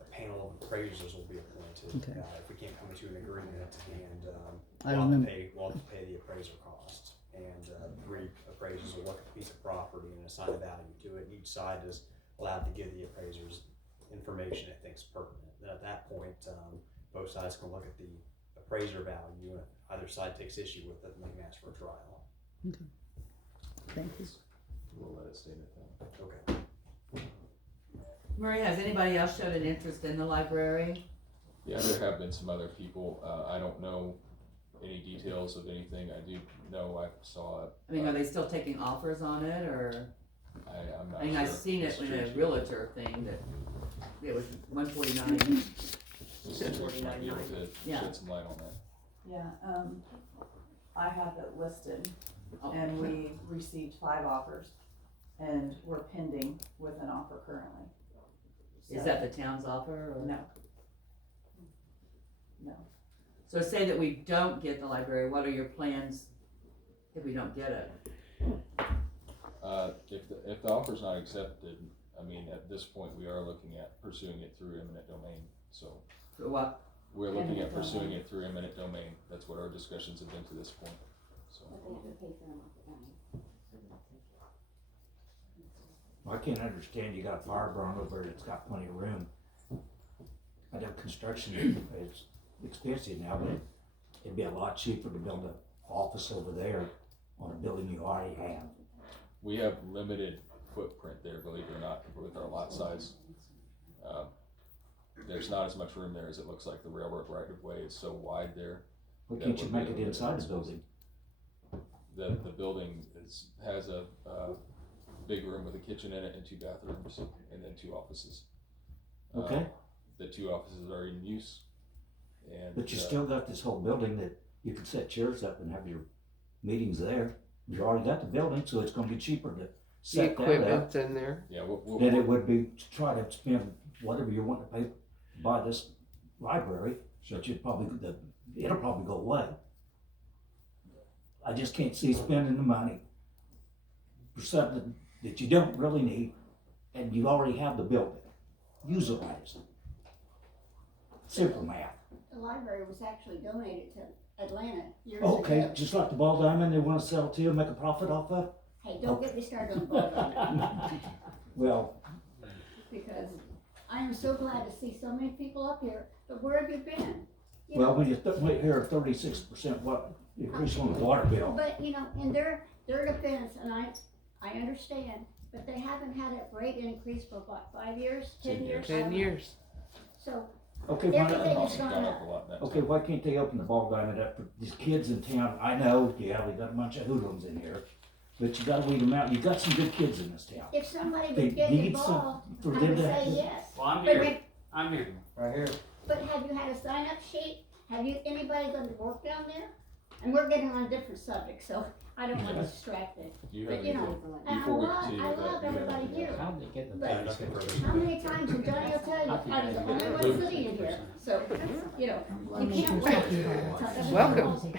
a panel of appraisers will be appointed. Okay. If we can't come to an agreement, and I we'll have remember- to pay the appraiser cost. And 3 appraisers will look at the piece of property and assign a value to it. Each side is allowed to give the appraisers information it thinks pertinent. Then at that point, both sides can look at the appraiser value, and if either side takes issue with it, then they can ask for a trial. Okay. Thank you. We'll let it stand at that. Okay. Marie, has anybody else showed an interest in the library? Yeah, there have been some other people. I don't know any details of anything. I do know I saw it. I mean, are they still taking offers on it, or? I'm not I mean, sure. I've seen it in a It's realtor thing that it was 149. Rich might be able to Yeah. shed some light on that. Yeah, I have it listed, Oh. and we received 5 offers, and we're pending with an offer currently. Is So- that the town's offer, or? No. No. So say that we don't get the library, what are your plans if we don't get it? If the offer's not accepted, I mean, at this point, we are looking at pursuing it through eminent domain, so. For what? We're looking at Eminent pursuing domain. it through eminent domain. That's what our discussions have been to this point, so. I can't understand, you got a fire barn over there that's got plenty of room. I know construction is expensive now, but it'd be a lot cheaper to build an office over there on a building you already have. We have limited footprint there, believe it or not, with our lot size. There's not as much room there as it looks like. The railroad right of way is so wide there. Why that can't you would make be it limited. inside the building? The building has a big room with a kitchen in it and 2 bathrooms and then 2 offices. Okay. The 2 offices are in use, and. But you still got this whole building that you can set chairs up and have your meetings there. You already got the building, so it's gonna be cheaper to The set that up equipment's in there. Yeah, than it would be to try to spend whatever you want to pay to buy this library. So it'll probably go away. I just can't see spending the money for something that you don't really need, and you already have the building. Utilize it. Simple math. The library was actually donated to Atlanta years ago. Okay, just like the ball diamond, they want to sell it to you and make a profit off of? Hey, don't get me started on the ball diamond, Well, because I am so glad to see so many people up here, but where have you been? You well, know, when you hear 36% increase on the water bill. But, you know, in their defense, and I understand, but they haven't had a rate increase for what, 5 years, 10 years? 10 years. So, Okay, why Everything not? is Gone gone up up. a lot in that Okay, time. why can't they open the ball diamond up for these kids in town? I know, yeah, we got a bunch of hoodlums in here, but you gotta weed them out. You got some good kids in this town. If somebody They would get need some involved, I for would them to. say yes. Well, I'm But here. have, I'm here. Right here. but have you had a sign-up sheet? Have you, anybody done the work down there? And we're getting on a different subject, so I don't want to distract it. You But have you any- know, and before we I continue love with that, you have everybody anything here. else? How'd they get the But tax? how many times, and Johnny will tell you, I was the only one sitting in here, so, you know, you can't wait. Welcome.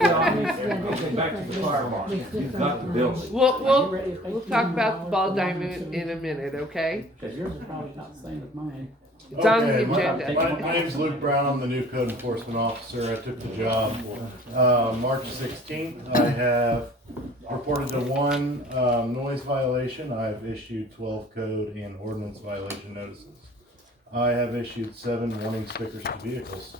Well, I mean, okay, back to the fire marshal. You've got the building. We'll talk about the ball diamond in a minute, okay? Cause yours is probably not the same as mine. It's on the Okay, agenda. My name's Luke Brown, I'm the new code enforcement officer, I took the job, March 16th. I have reported to one, noise violation, I've issued 12 code and ordinance violation notices. I have issued 7 warning stickers to vehicles.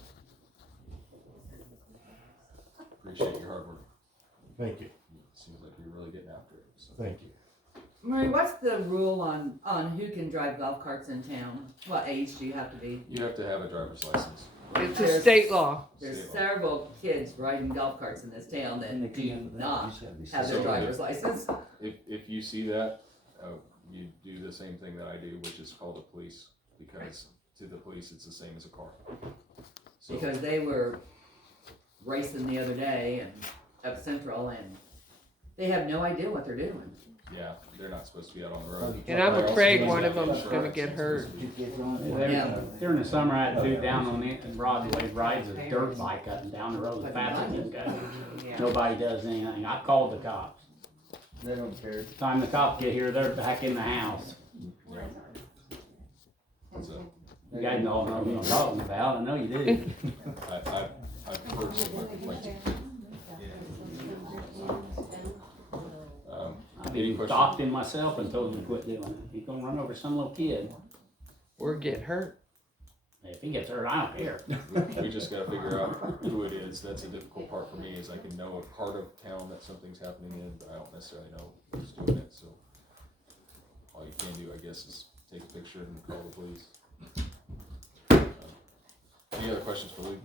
Appreciate your hard work. Thank you, Seems like you're really getting after it, so. thank you. Marie, what's the rule on who can drive golf carts in town? What age do you have to be? You have to have a driver's license. It's a state law. There's State law. several kids riding golf carts in this town that do not have their So driver's license. If you see that, you do the same thing that I do, which is call the police, because to the police, it's the same as a car. So, Because they were racing the other day and up Central, and they have no idea what they're doing. yeah, they're not supposed to be out on the road. And I'm They're also afraid supposed one to of have them's gonna insurance. get It's hurt. supposed to be- During the summer, I had a dude down on it, Broadway rides a dirt bike up and down the road as fast as he can go. Nobody does anything. I called the cops. They don't care. Time the cops get here, they're back in the house. So, You guys know what I'm talking about. I know you do. I've heard some complaints. I've Any even questions? stopped him myself and told him to quit doing it. He's gonna run over some little kid. Or get hurt. If he gets hurt, I don't care. We just gotta figure out who it is. That's a difficult part for me, is I can know a part of town that something's happening in, but I don't necessarily know who's doing it, so. All you can do, I guess, is take a picture and call the police. Any other questions for Luke?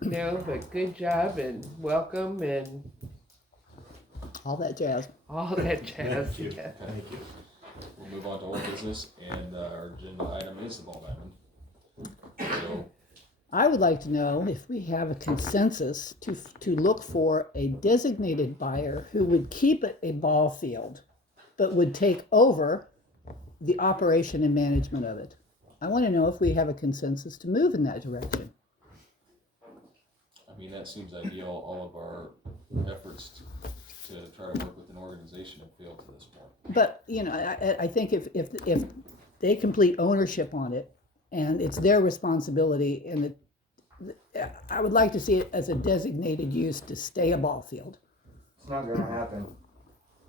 No, but good job and welcome and All that jazz. all that jazz. Thank you. Yeah. Thank you. We'll move on to old business, and our agenda item is the ball diamond. So, I would like to know if we have a consensus to look for a designated buyer who would keep it a ball field, but would take over the operation and management of it. I want to know if we have a consensus to move in that direction. I mean, that seems ideal. All of our efforts to try to work with an organization have failed to this point. But, you know, I think if they complete ownership on it and it's their responsibility, and I would like to see it as a designated use to stay a ball field. It's not gonna happen.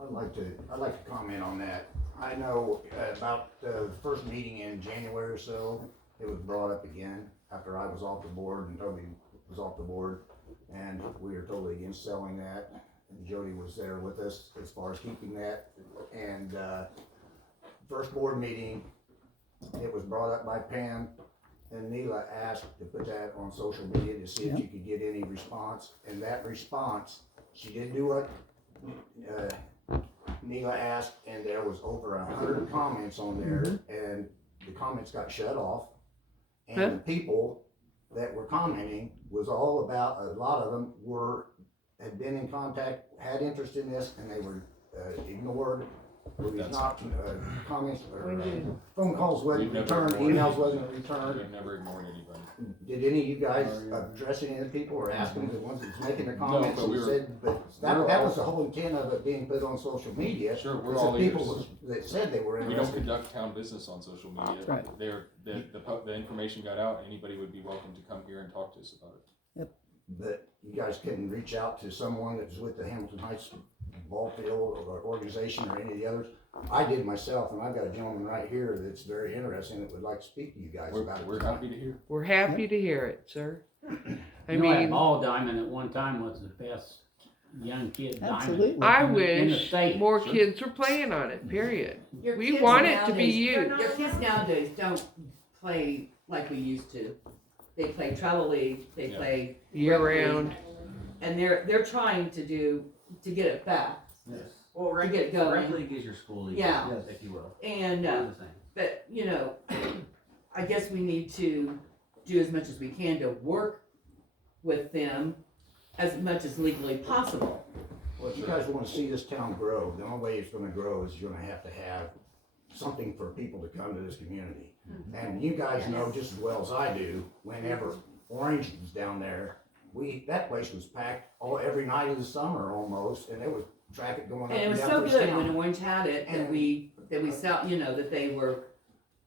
I'd like to comment on that. I know about the first meeting in January or so, it was brought up again after I was off the board and Toby was off the board, and we were totally against selling that. And Jody was there with us as far as keeping that. And first board meeting, it was brought up by Pam, and Neela asked to put that on social media to see if you could get any response. And that response, she did do what Neela asked, and there was over 100 comments on there, and the comments got shut off. And the people that were commenting was all about, a lot of them had been in contact, had interest in this, and they were ignored. There was not comments or phone calls wasn't returned, emails wasn't returned. We've never ignored anybody. Did any of you guys address any of the people or ask them, the ones that was making the comments but we and were- said, but that was the whole intent of it being put on social media. Sure, we're was all the people ears. that said they were We don't interested. conduct town business on social media. Right. The information got out, anybody would be welcome to come here and talk to us about it. But you guys can reach out to someone that's with the Hamilton Heights ball field or organization or any of the others. I did myself, and I've got a gentleman right here that's very interesting that would like to speak to you guys about it. We're happy to hear. We're happy to hear it, sir. I You know, that mean, ball diamond at one time was the best young kids diamond. Absolutely. I in the wish state. more kids were playing on it, period. Your We kids want it to be nowadays- used. Your kids nowadays don't play like we used to. They play travel league, they Yeah. play Year rec league, round. and they're trying to get it back. Yes. Well, to get going. Rec league is your school league, Yeah. if you will. And They're the same. but you know, I guess we need to do as much as we can to work with them as much as legally possible. Well, if you guys wanna see this town grow, the only way it's gonna grow is you're gonna have to have something for people to come to this community. And you guys know just as well as I do, whenever Orange was down there, that place was packed every night of the summer almost, and there was traffic going up And it and was down so this good town. when Orange had it that we saw, you know, that they were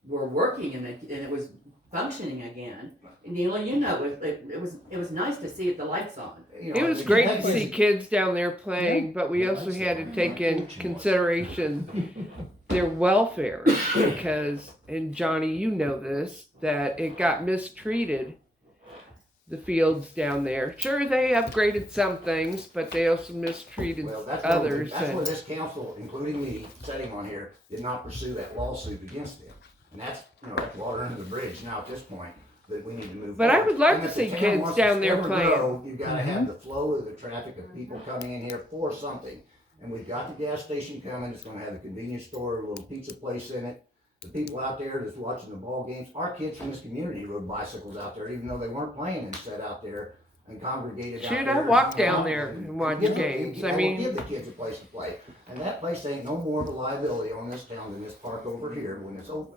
working and it was functioning again. And Neil, you know, it was nice to see the lights on. You know, It was if great that to place- see kids down there playing, but we also had to take in consideration their welfare because, and Johnny, you know this, that it got mistreated, the fields down there. Sure, they upgraded some things, but they also mistreated Well, that's others. That's where this council, including me, sitting on here, did not pursue that lawsuit against them. And that's, that's water under the bridge now at this point, that we need to move But I forward. would like And to if the see town kids wants to down there ever playing. grow, you've gotta have the flow of the traffic of people coming in here for something. And we've got the gas station coming, it's gonna have a convenience store, a little pizza place in it. The people out there that's watching the ball games, our kids from this community rode bicycles out there, even though they weren't playing and sat out there and congregated out there. Shoot, I walked and hung down out there and watched give the- games. I will mean, give the kids a place to play. And that place ain't no more of a liability on this town than this park over here when it's open.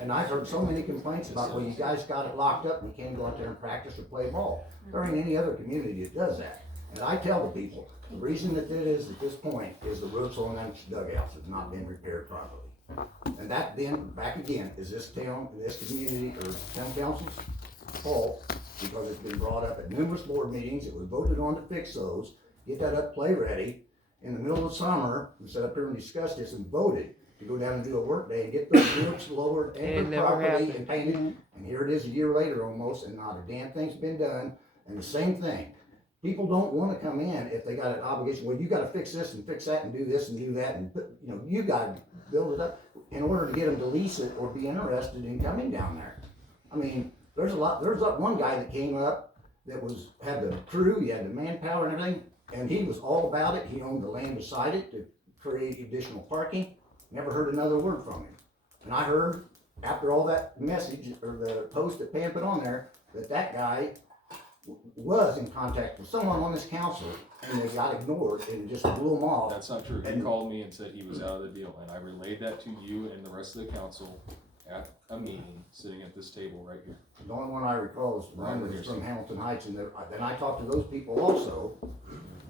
And I've heard so many complaints about, well, you guys got it locked up and you can't go out there and practice or play ball. There ain't any other community that does that. And I tell the people, the reason that it is at this point is the roofs on them dugouts have not been repaired properly. And that then, back again, is this town, this community, or town council's fault, because it's been brought up at numerous board meetings, it was voted on to fix those, get that up play ready. In the middle of summer, we sat up here and discussed this and voted to go down and do a work day and get those roofs lowered It and never properly happened. and painted. And here it is a year later almost, and not a damn thing's been done. And the same thing, people don't wanna come in if they got an obligation, well, you gotta fix this and fix that and do this and do that and put, you gotta build it up in order to get them to lease it or be interested in coming down there. I mean, there's that one guy that came up that had the crew, he had the manpower and everything, and he was all about it. He owned the land beside it to create additional parking. Never heard another word from him. And I heard after all that message or the post that Pam put on there, that guy was in contact with someone on this council and they got ignored and just blew him off. That's not true. He called me and said he was out of the deal, and I relayed that to you and the rest of the council at a meeting, sitting at this table right here. The only one I recall is the one that was from Hamilton Heights, and then I talked to those people also,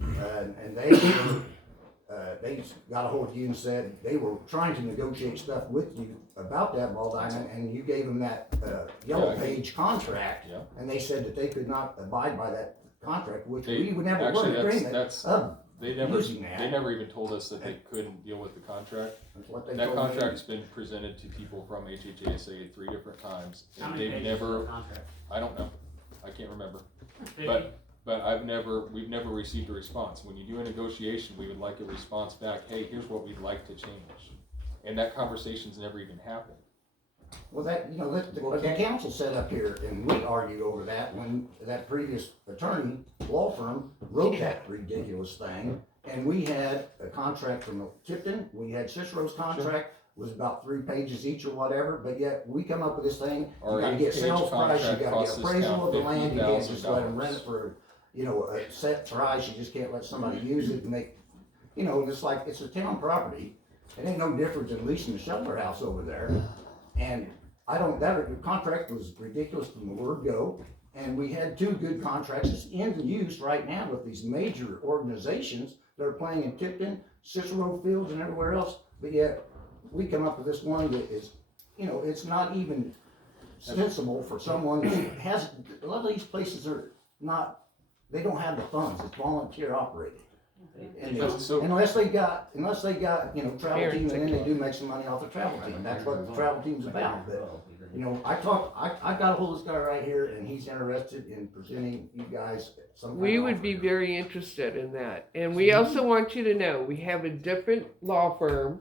and they got a hold of you and said they were trying to negotiate stuff with you about that ball diamond, and you gave them that yellow page contract, and they said that they could not abide by that contract, which we would never were in agreement of using that. They never even told us that they couldn't deal with the contract. That's what they That told me. contract's been presented to people from HHASA 3 different times, How and many they've pages is never, the contract? I don't know, I can't remember. 50? But we've never received a response. When you do a negotiation, we would like a response back, hey, here's what we'd like to change. And that conversation's never even happened. Well, the council sat up here and we argued over that when that previous attorney, law firm, wrote that ridiculous thing. And we had a contract from Tipton, we had Cicero's contract, was about 3 pages each or whatever, but yet we come up with this thing, you Our gotta get 8-page sales price, you contract gotta costs get this appraisal town of the land, you can't just let them $50,000. rent it for, a set price, you just can't let somebody use it and make, it's like, it's a town property. It ain't no different than leasing the shelter house over there. And that contract was ridiculous from the word go. And we had 2 good contracts in use right now with these major organizations that are playing in Tipton, Cicero Fields and everywhere else. But yet, we come up with this one that is, it's not even sensible for someone who has, a lot of these places are not, they don't have the funds, it's volunteer operated. And unless they got, travel team, and then they do make some money off the travel team, that's what the travel team's about. But You know, I got a hold of this guy right here, and he's interested in presenting you guys some kind We of would be offer. very interested in that. And we also want you to know, we have a different law firm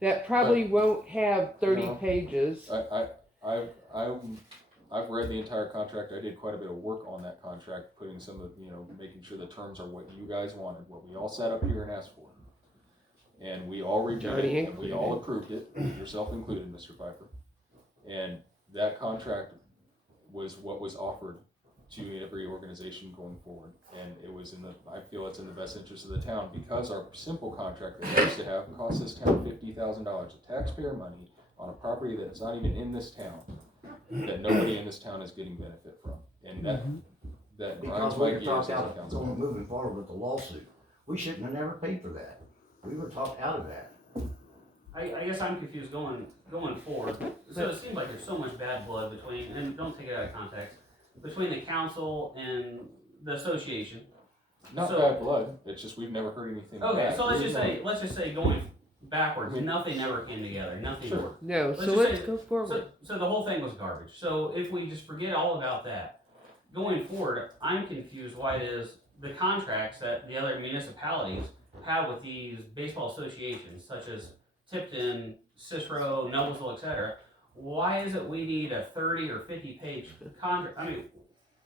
that probably won't have 30 No. pages. I've read the entire contract. I did quite a bit of work on that contract, putting some of, making sure the terms are what you guys wanted, what we all sat up here and asked for. And we all reviewed Johnny it, and we all included. approved it, yourself included, Mr. Piper. And that contract was what was offered to every organization going forward. And it was I feel it's in the best interest of the town, because our simple contract that we used to have cost this town $50,000 of taxpayer money on a property that's not even in this town, that nobody in this town is getting benefit from. And that Because grinds we my were gears talked as a out of council. going moving forward with the lawsuit. We shouldn't have never paid for that. We were talked out of that. I guess I'm confused going forward. So it seems like there's so much bad blood between, and don't take it out of context, between the council and the association. Not So- bad blood, it's just we've never heard anything Okay, back. so let's just say going backwards, nothing ever came together, nothing Sure. worked. No, Let's so just let's say- go forward. So the whole thing was garbage. So if we just forget all about that, going forward, I'm confused why it is the contracts that the other municipalities have with these baseball associations, such as Tipton, Cicero, Noblesville, etc. Why is it we need a 30 or 50 page contract? I mean,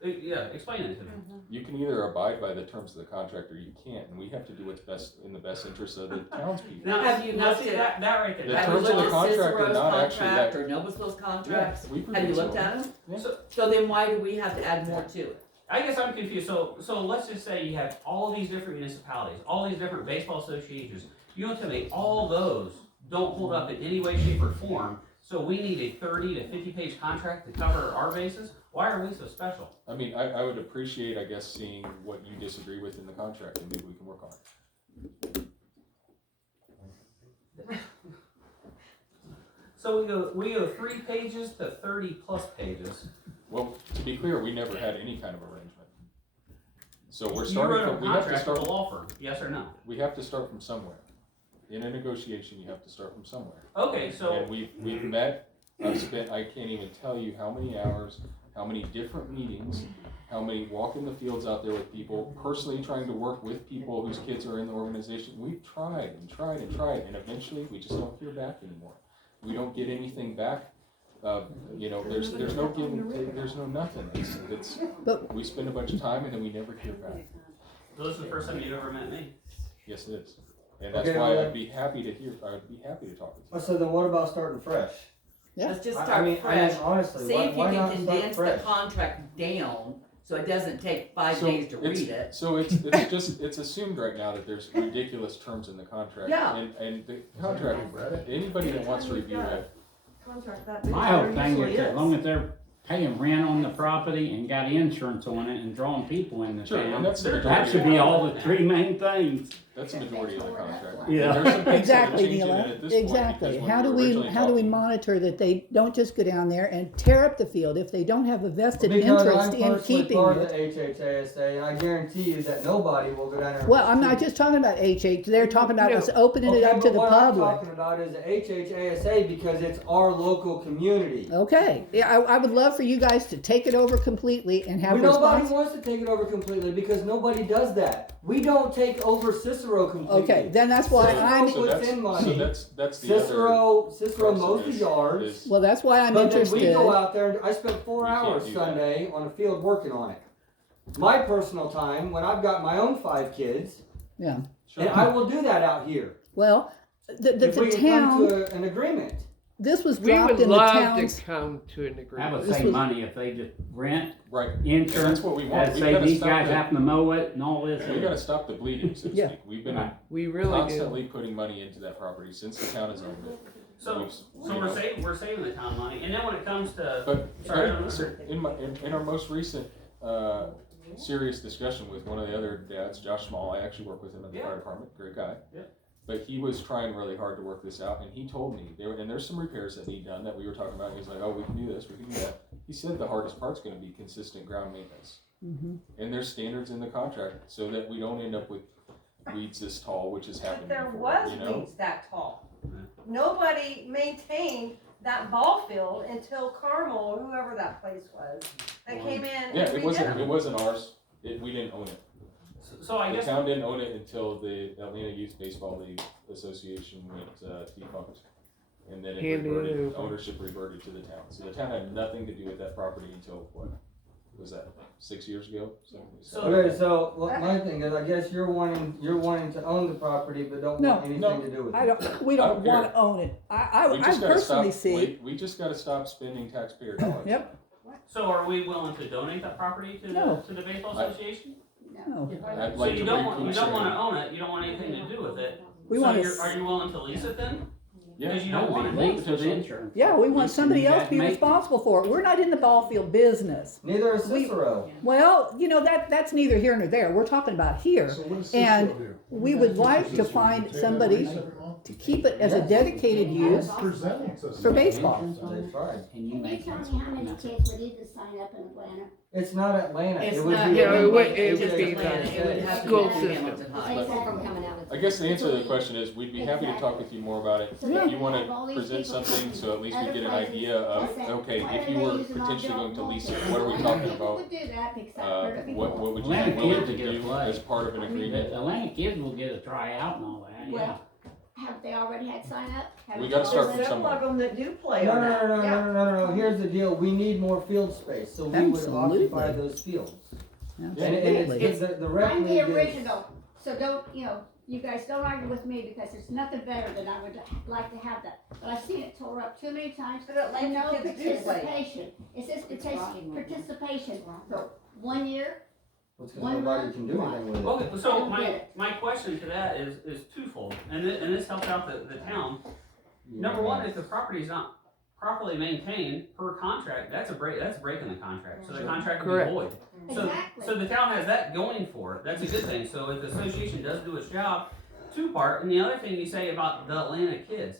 yeah, explain it to me. You can either abide by the terms of the contract or you can't, and we have to do what's best in the best interest of the townspeople. Now, Have you now looked see, at- that right there? The Have you terms of looked the at contract are Cicero's not actually contract that. or Noblesville's contracts? we Have you produce looked them. at them? Yeah. So then why do we have to add more to it? I guess I'm confused. So let's just say you have all these different municipalities, all these different baseball associations. You don't tell me all those don't hold up in any way, shape, or form. So we need a 30 to 50 page contract to cover our bases. Why are we so special? I mean, I would appreciate, I guess, seeing what you disagree with in the contract, and maybe we can work on it. So we go 3 pages to 30 plus pages. Well, to be clear, we never had any kind of arrangement. So we're You starting wrote a from, we have to contract with start, a law firm, yes or no? we have to start from somewhere. In a negotiation, you have to start from somewhere. Okay, so And we've met, I've spent, I can't even tell you how many hours, how many different meetings, how many walk in the fields out there with people, personally trying to work with people whose kids are in the organization. We've tried and tried and tried, and eventually we just don't hear back anymore. We don't get anything back. There's no give and take, there's no nothing. We spend a bunch of time and then we never hear back. this is the first time you've ever met me. Yes, it is. And that's Okay, why well, I'd be happy to talk with you. So then what about starting fresh? Yeah. Let's just I start mean, fresh. honestly, See why, if you why can not start condense the fresh? contract down so it doesn't take 5 days to read it. So it's it's assumed right now that there's ridiculous terms in the contract. Yeah. And the contract, anybody that wants to review it, Contract that big, My whole there thing usually is, as long as they're paying rent on the property and got insurance on it and drawing people in the sure, town, and that's the that majority. should be all the 3 main things. That's the majority of the contract. Yeah. And there's some things that are Exactly, changing it Neela, at this point exactly. because when How do were we originally talking- monitor that they don't just go down there and tear up the field if they don't have a vested Because interest I'm in personally keeping part of it? the HHASA, and I guarantee you that nobody will go down there. and Well, I'm not pursue. just talking about HH, they're talking about No. us opening it Okay, up to but the what I'm public. talking about is the HHASA because it's our local community. Okay, yeah, I would love for you guys to take it over completely and have Nobody response. wants to take it over completely because nobody does that. We don't take over Cicero completely. Okay, then that's why Cicero I'm, puts in money. So that's the Cicero other mows the crux of yards. this. well, that's why I'm But then we interested. go out there and I spent 4 We can't hours do that. Sunday on the field working on it. My personal time when I've got my own 5 kids, Yeah, and I will do that out here. well, the If we can come town, to an agreement. this was We dropped would in the love town's. to come to an That agreement. would This save was- money if they just rent, Right. insurance, And that's what we want. and We've say gotta these stop guys the- happen to mow it and all this. We gotta stop the bleeding, so to Yeah. speak. We've been We really do. constantly putting money into that property since the town has owned it. So We've- we're saving the town money, and then when it comes to But sorry, in our most recent serious discussion with one of the other dads, Josh Small, I actually work with him in the fire department, great guy. Yeah. But he was trying really hard to work this out, and he told me there's some repairs that need done that we were talking about. And he was like, "Oh, we can do this, we can do that." He said the hardest part's going to be consistent ground maintenance, and there's standards in the contract so that we don't end up with weeds this tall, which has happened There before. was You know? weeds that tall. Nobody maintained that ball field until Carmel, or whoever that place was, that came in and Yeah, redid it wasn't ours. We didn't own it. So I The guess, town didn't own it until the Atlanta Youth Baseball League Association went defunct. And then Handed it over. ownership reverted to the town. So the town had nothing to do with that property until, what, was that 6 years ago? Okay, so my thing is, I guess you're wanting to own the property, but don't No. want anything to do with it. We I don't don't wanna own it. I We just gotta personally stop, see, we just gotta stop spending taxpayer dollars. Yep. so are we willing to donate that property to No. the baseball association? no, I'd So like you to don't recoup want to some- own it, you don't want anything to do with it. we So wanna, are you willing to lease it then? Yeah. Because you don't want it. Linked to the insurance. yeah, we want somebody else to be Make- responsible for it. We're not in the ball field business. Neither is Cicero. Well, that's neither here nor there. We're talking about here. So what does And Cicero do? we would like to find somebody to keep it as a dedicated use Presenting to for baseball. They tried. Can you tell me how many kids would either sign up in Atlanta? It's not Atlanta. It's It would not, be. Yeah, it would it's be just Atlanta. the It would have to school be system. Hamilton High. Aside from coming out of. I guess the answer to the question is, we'd be happy to talk with you more about it. So If they you have wanna all these present people something, so at least we other get an places idea of, that say, okay, why if are you they were using our potentially ball going to lease it, field? what are we talking People about? would do that because I've heard of people. What would you Atlanta be willing kids to will get a do play. as part of an agreement? Atlanta kids will get a tryout and all that, yeah. Well, have they already had sign up? Have We you gotta told start them? from There's several somewhere. of them that do play No, on no, that. no, no, Yeah. no, no, no, here's the deal, we need more field space, so we would Absolutely. occupy those fields. And Absolutely. it's, the rec I'm the league is- original, so don't, you guys don't argue with me because there's nothing better than I would like to have that. But I've seen it tore up too many times But Atlanta and no kids do play. participation. Is this participation for 1 year? Well, it's 'cause nobody can do anything with it. Okay, I so don't get it. my question to that is twofold, and this helps out the town. Number one, if the property is not properly maintained per contract, that's breaking the contract, so the contract would be Correct. void. So, Exactly. so the town has that going for it, that's a good thing, so if the association does do its job, two-part, and the other thing you say about the Atlanta kids,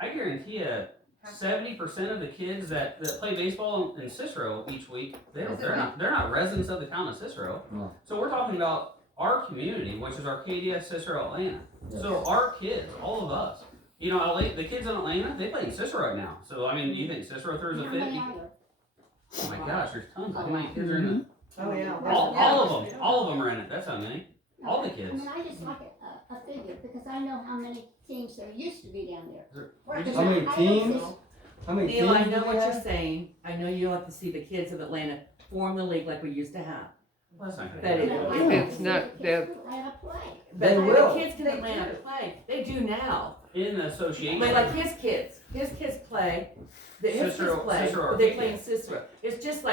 I guarantee you, 70% of the kids that play baseball in Cicero each week, they're not residents of the town of Cicero. No. So we're talking about our community, which is Arcadia, Cicero, Atlanta. So our kids, all of us, the kids in Atlanta, they play in Cicero right now. So I mean, do you think Cicero throws a How fit? many are there? Oh my gosh, there's tons. How many kids are in it? Oh, yeah. All of them are in it. That's how many. All the I kids. mean, I just like a figure because I know how many teams there used to be down there. How many teams? How many teams? Neil, I do know we what you're have? saying. I know you'll have to see the kids of Atlanta form the league like we used to have. Well, that's not gonna That happen. is, It's not that, Atlanta play. but They will. the kids in Atlanta play. They do now. In the association. Like his kids play. His kids Cicero- play, Cicero but they Arcadia. play in Cicero. It's just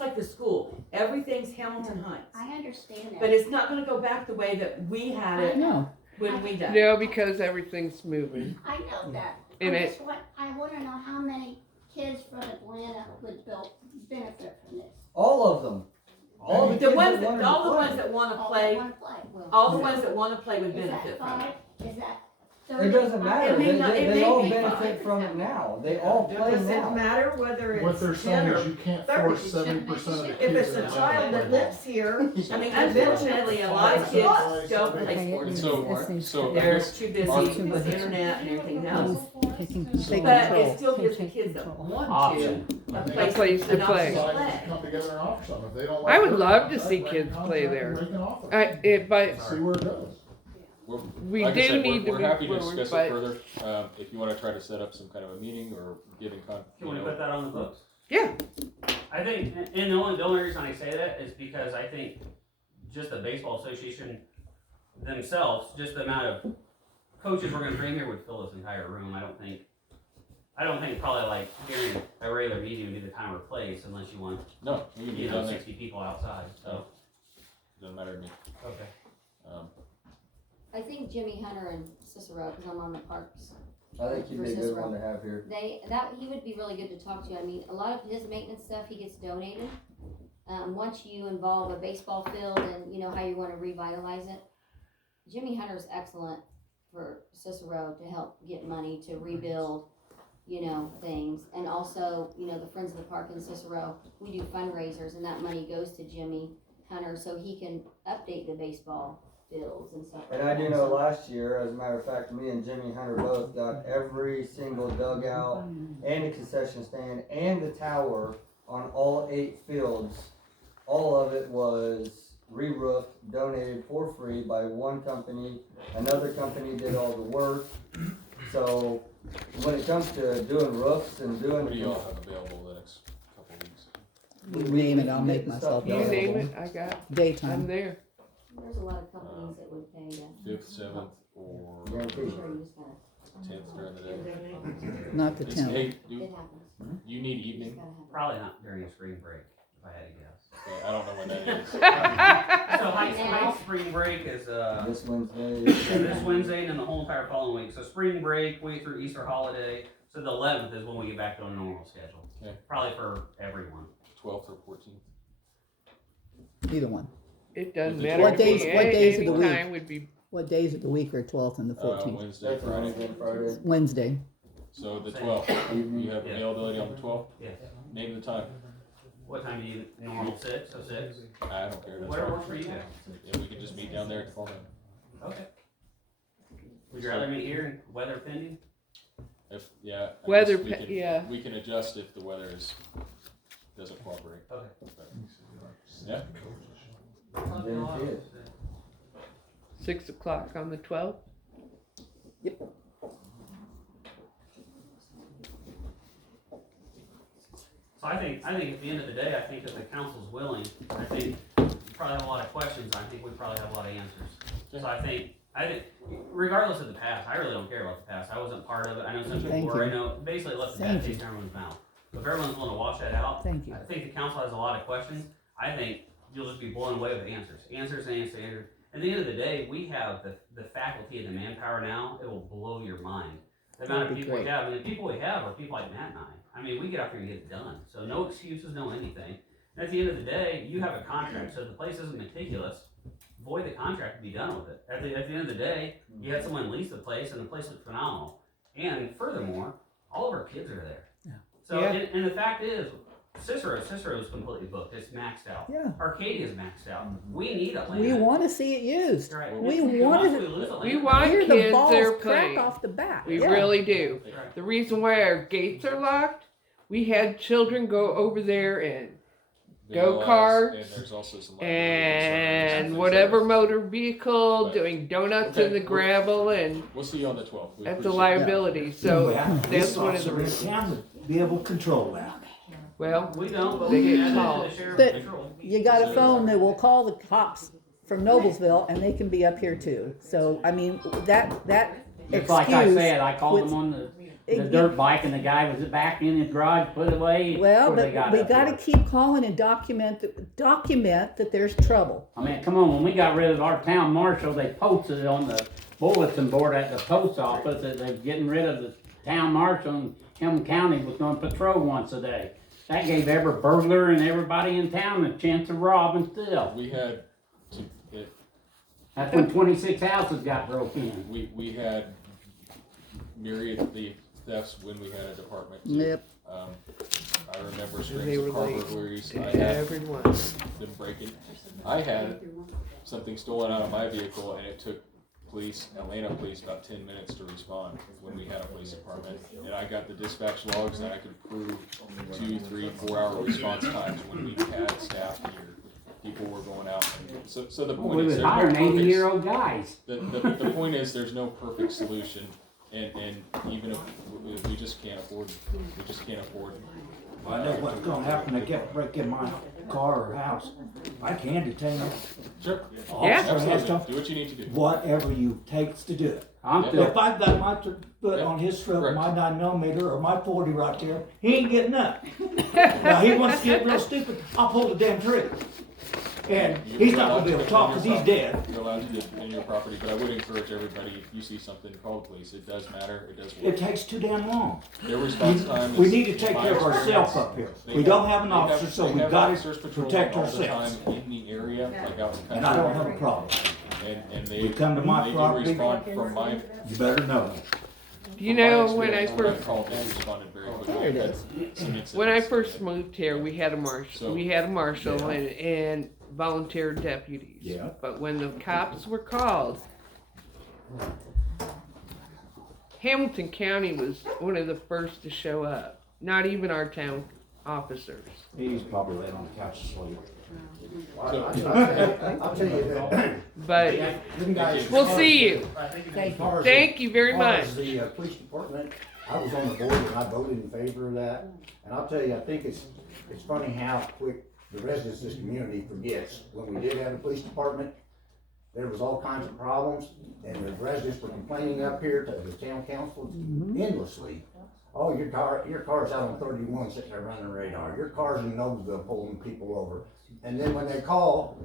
like the school. Everything's Hamilton Heights. I understand that. But it's not gonna go back the way that we had it No. when we done. no, because everything's moving. I know that. And I want to know how many kids from Atlanta would benefit from this. All of them. All the The kids ones that wanted that, all to the play. ones that wanna All play, want to play. Well, all the ones that wanna play would is benefit that from it. 5? Is that 30? It doesn't matter, It may not- it they may all be benefit 5. from it now, they all play Does it now. matter whether What they're it's saying 10 is or you can't 30? force 70% of the If kids it's in a Atlanta child to that play lives here, I mean, and unfortunately, a lot of kids don't play Okay, sports it anymore. needs- So I They're guess too busy our- with the internet and everything else. Taking But control. it still gives the kids that want Option. to I think a that's place to an play. option to Society play. come together and offer something. If they don't I like would it, love to they see break kids contract play and there. make an offer. But See where it goes. we Like I do said, need to we're be happy to forward, discuss but it further. If you wanna try to set up some kind of a meeting or get in contact, You want to put that on the books? yeah, I think, and the only reason I say that is because I think just the baseball association themselves, just the amount of coaches we're gonna bring here would fill this entire room. I don't think probably like during a regular meeting would be the time or place unless you want, No, we can be done there. 60 people outside, so. Doesn't matter to me. Okay. I think Jimmy Hunter and Cicero, because I'm on the parks. I think he'd be a good one to have here. He would be really good to talk to. I mean, a lot of his maintenance stuff he gets donated. Once you involve a baseball field and you know how you want to revitalize it, Jimmy Hunter's excellent for Cicero to help get money to rebuild, things. And also, the Friends of the Park in Cicero, we do fundraisers and that money goes to Jimmy Hunter so he can update the baseball fields and stuff. And like I do that. know So- last year, as a matter of fact, me and Jimmy Hunter both got every single dugout and the concession stand and the tower on all 8 fields. All of it was re-roofed, donated for free by one company. Another company did all the work. So when it comes to doing roofs and doing What do y'all have available the next couple weeks? You name it, I'll make myself You available. name it, I got, I'm Daytime. there. There's a lot of companies that would pay to. 5th, 7th, or I'm sure you just gotta. 10th during the day? Not the It's 10th. eight- It do happens. you need You evening? just gotta have. Probably not during spring break, if I had to guess. Okay, I don't know when that is. So high spring break is, this Wednesday. this Wednesday and then the whole entire following week. So spring break, way through Easter holiday. So the 11th is when we get back to a normal schedule. Okay. Probably for everyone. 12th or 14th? Either one. It doesn't What matter. What to me. days of the Any week? time would be, What days of the week are 12th and the 14th? Wednesday, That's Friday. Wednesday, Friday. Wednesday. So the Same. 12th, you have Yeah. availability on the 12th? Yes. Name the time. What time do you, normal 6, so 6? I don't care. That's Whatever fine. works for you guys. Yeah, we can just meet down there at the farm. Okay. Would you rather meet here and weather pending? If, yeah. I Weather guess we pe- can- yeah. We can adjust if the weather doesn't cooperate. Okay. Yeah? Guarantee it. 6 o'clock on the 12th. So I think at the end of the day, I think if the council's willing, I think you probably have a lot of questions. I think we probably have a lot of answers. So I think, regardless of the past, I really don't care about the past. I wasn't part of it. I know some people Thank were, you. I know, basically left the Thank bad you. taste in everyone's mouth. But if everyone's willing to wash that out, Thank you. I think the council has a lot of questions. I think you'll just be blown away with answers. Answers. At the end of the day, we have the faculty and the manpower now, it will blow your mind. The amount of That'd be people we great. have, and the people we have are people like Matt and I. I mean, we get out there and get it done. So no excuses, no anything. And at the end of the day, you have a contract. So if the place isn't meticulous, void the contract and be done with it. At the end of the day, you had someone lease the place and the place looked phenomenal. And furthermore, all of our kids are there. Yeah. So, Yeah. and the fact is, Cicero is completely booked. It's maxed out. Yeah. Arcadia is maxed out. We need a land. We want to see it used. Right. We And want once it. we lose a We land- want Hear the kids balls there crack playing. off the bat. We Yeah. really do. Right. The reason why our gates are locked, we had children go over there and Vandalize, Go-karts, and there's also some and whatever motor vehicle, Right. doing donuts Okay. in the gravel and We'll see you on the 12th. We at the appreciate it. liability. So We have a that's police one of the officer in reasons. town to be able to control that. Well, We don't, but They we get can add called. that to the sheriff's But- patrol. You got a phone that will call the cops from Noblesville and they can be up here too. So, I mean, that Just like I excuse said, I called with- them on the it- dirt bike and the guy was back in his garage, put it away. Well, before they but got we up gotta here. keep calling and document that there's trouble. I mean, come on, when we got rid of our town marshal, they posted it on the bulletin board at the post office that they're getting rid of the town marshal and Hamilton County was gonna patrol once a day. That gave every burglar and everybody in town a chance to rob and steal. We had, That's when 26 houses got broke in. we had myriad thefts when we had a department. too. Yep. I remember they strings of car relate burglaries. to I had everyone. them breaking. I had something stolen out of my vehicle, and it took Atlanta police about 10 minutes to respond when we had a police department. And I got the dispatch logs, and I could prove 2, 3, 4 hour response times when we had staff here. People were going out. So the point We is, was there's no hiring perfect- 80-year-old guys. The point is, there's no perfect solution, and even if we just can't afford. I know what's gonna happen, they break in my car or house. I can detain them. Sure. Yeah. Officer has Absolutely. to- Do what you need to do. Whatever you takes to do it. I'm Yeah. still, If I've got my foot Yeah. on his throat, Correct. my 9mm or my 40 right there, he ain't getting up. Now, he wants to get real stupid, I'll pull the damn trigger. And he's not gonna be able to talk, cause he's dead. You're allowed to defend your property, but I would encourage everybody, if you see something, call the police. It does matter, it does It work. takes too damn long. Their response time is. We need to take in my care of ourselves experience, up here. they We don't have an they officer, so they we've have gotta officers patrolling protect all the ourselves. time in the area, like out in the And I don't have a country. problem. And they, You come to my they do property- respond from my, You better know me. You know, From my when I experience, first called and responded very quickly. There it Had is. some incidents. when I first moved here, we had a marshal. So- We had a marshal Yeah. and volunteer deputies. Yeah. But when the cops were called, Hamilton County was one of the first to show up. Not even our town officers. He's probably laying on the couch asleep. I'll tell you that. But Them guys- we'll see you. As far as Thank you very as far much. as the police department, I was on the board and I voted in favor of that. And I'll tell you, I think it's funny how quick the residents of this community forgets. When we did have a police department, there was all kinds of problems, and the residents were complaining up here to the town council endlessly. Oh, your car's out on 31 sitting there running radar. Your car's in Noblesville pulling people over. And then when they call,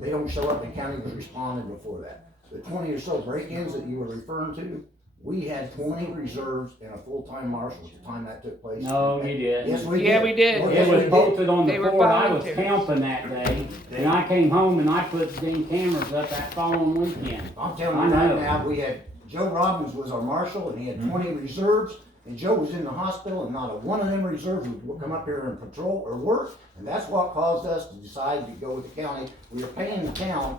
they don't show up. The county was responding before that. The 20 or so break-ins that you were referring to, we had 20 reserves and a full-time marshal at the time that took place. No, you didn't. Yes, we did. Yeah, we did. Oh, It yes, we was did. posted on the They were board, I was volunteers. camping that day, and I came home and I put the cameras up that following weekend. I'm telling I you right know. now, we had, Joe Robbins was our marshal, and he had 20 reserves, and Joe was in the hospital, and not a one of them reserves would come up here and patrol or work, and that's what caused us to decide to go with the county. We were paying the town,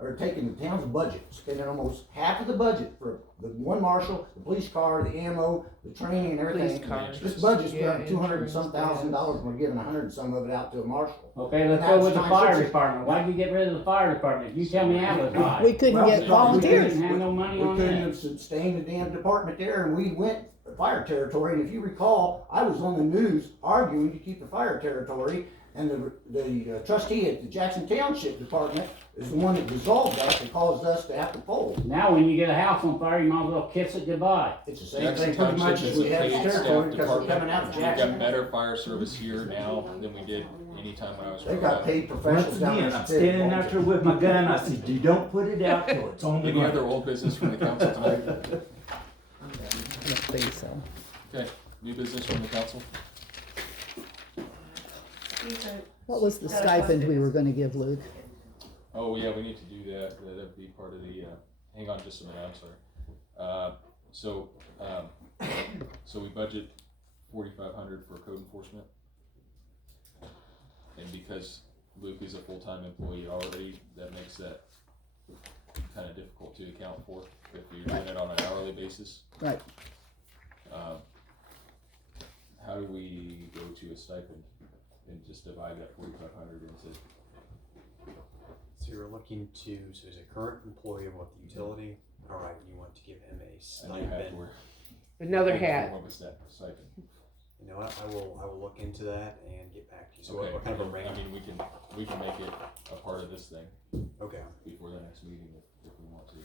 or taking the town's budget, spending almost half of the budget for the one marshal, the police car, the ammo, the training and everything. Police cars. This budget's Yeah, got 200 and some insurance, thousand dollars, and we're giving 100 and some of it out to a marshal. Okay, let's And go that's with the nice. fire department. Why'd you get rid of the fire department? You tell me I was right. We couldn't Well, get we volunteers. Didn't have no money We on couldn't that. have sustained the damn department there, and we went fire territory, and if you recall, I was on the news arguing to keep the fire territory, and the trustee at the Jackson Township Department is the one that dissolved us and caused us to have to fold. Now, when you get a house on fire, you might as well kiss it goodbye. It's the same Jackson thing pretty much Township as is we a have the paid staff territory because we're department. coming out of We've Jackson. got better fire service here now than we did any time when I was. They growing got up. paid professionals Once down again, there. I'm standing out there with my gun, I said, you don't put it out till it's on the Any other ground. old business from the council tonight? I don't think so. Okay, new business from the council? What was the stipend we were gonna give Luke? Oh, yeah, we need to do that. That'd be part of the, hang on just a minute, I'm sorry. So we budget 4,500 for code enforcement. And because Luke is a full-time employee already, that makes that kind of difficult to account for if you're doing it on an hourly basis. Right. How do we go to a stipend and just divide that 4,500 into? So you're looking to, so he's a current employee of what, the utility? All right, you want to give him a stipend. Another hat. What was that stipend? You know what, I will look into that and get back to you. So Okay, what kind of a range? I mean, we can make it a part of this thing. Okay. Before the next meeting if we want to.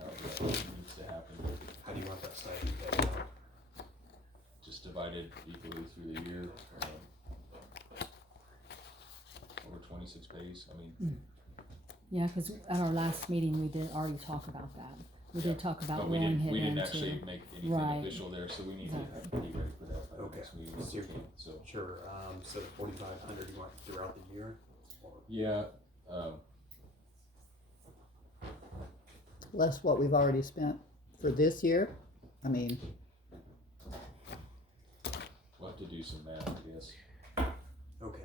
However that needs to happen. How do you want that stipend paid out? Just divided equally through the year, over 26 pays, I mean. Yeah, because at our last meeting, we did already talk about that. We did talk about But we rolling didn't, it we didn't into. actually make anything Right. official there, so we need to Exactly. be ready for that by the Okay. next meeting. So you're- So, Sure, so the 4,500 you want throughout the year? Or- yeah, Less what we've already spent for this year? I mean, we'll have to do some math, I guess. Okay,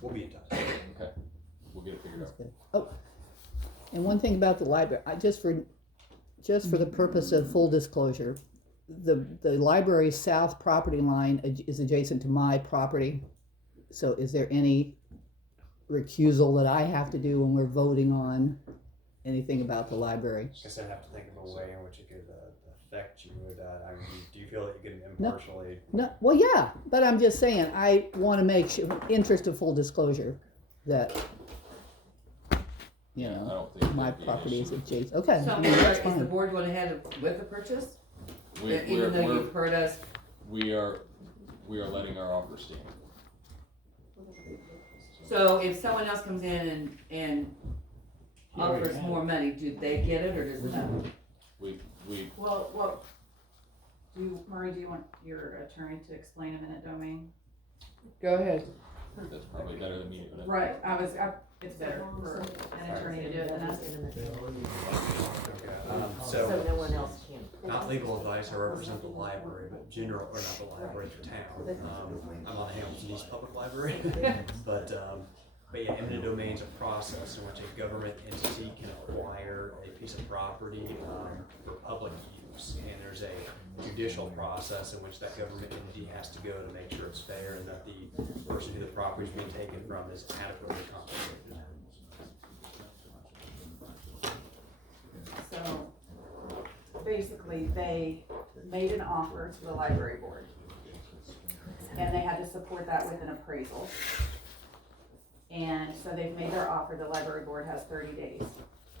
we'll be in touch. Okay, we'll get it figured out. oh, and one thing about the library, just for the purpose of full disclosure, the library's south property line is adjacent to my property. So is there any recusal that I have to do when we're voting on anything about the library? I guess I'd have to think of a way in which it could affect you. I mean, do you feel that you can No. impartially? No, well, yeah, but I'm just saying, I want to make sure, interest of full disclosure, that, you I know, don't think my that'd be an property is issue. adjacent. Okay, So I mean, that's is the fine. board going ahead with the purchase? We're, Even though you've heard us, we are letting our offer stand. so if someone else comes in and offers more money, do they get it or does it? We, Well, Murray, do you want your attorney to explain eminent domain? Go ahead. that's probably better than me, but. Right, it's better for an attorney to do it than us. So no one else can. not legal advice, I represent the library, but general, or not the library, the town. I'm on the Hamilton East Public Library, but yeah, eminent domain's a process in which a government entity can acquire a piece of property for public use, and there's a judicial process in which that government entity has to go to make sure it's fair and that the person who the property is being taken from is adequately compensated. So basically, they made an offer to the library board, and they had to support that with an appraisal. And so they've made their offer. The library board has 30 days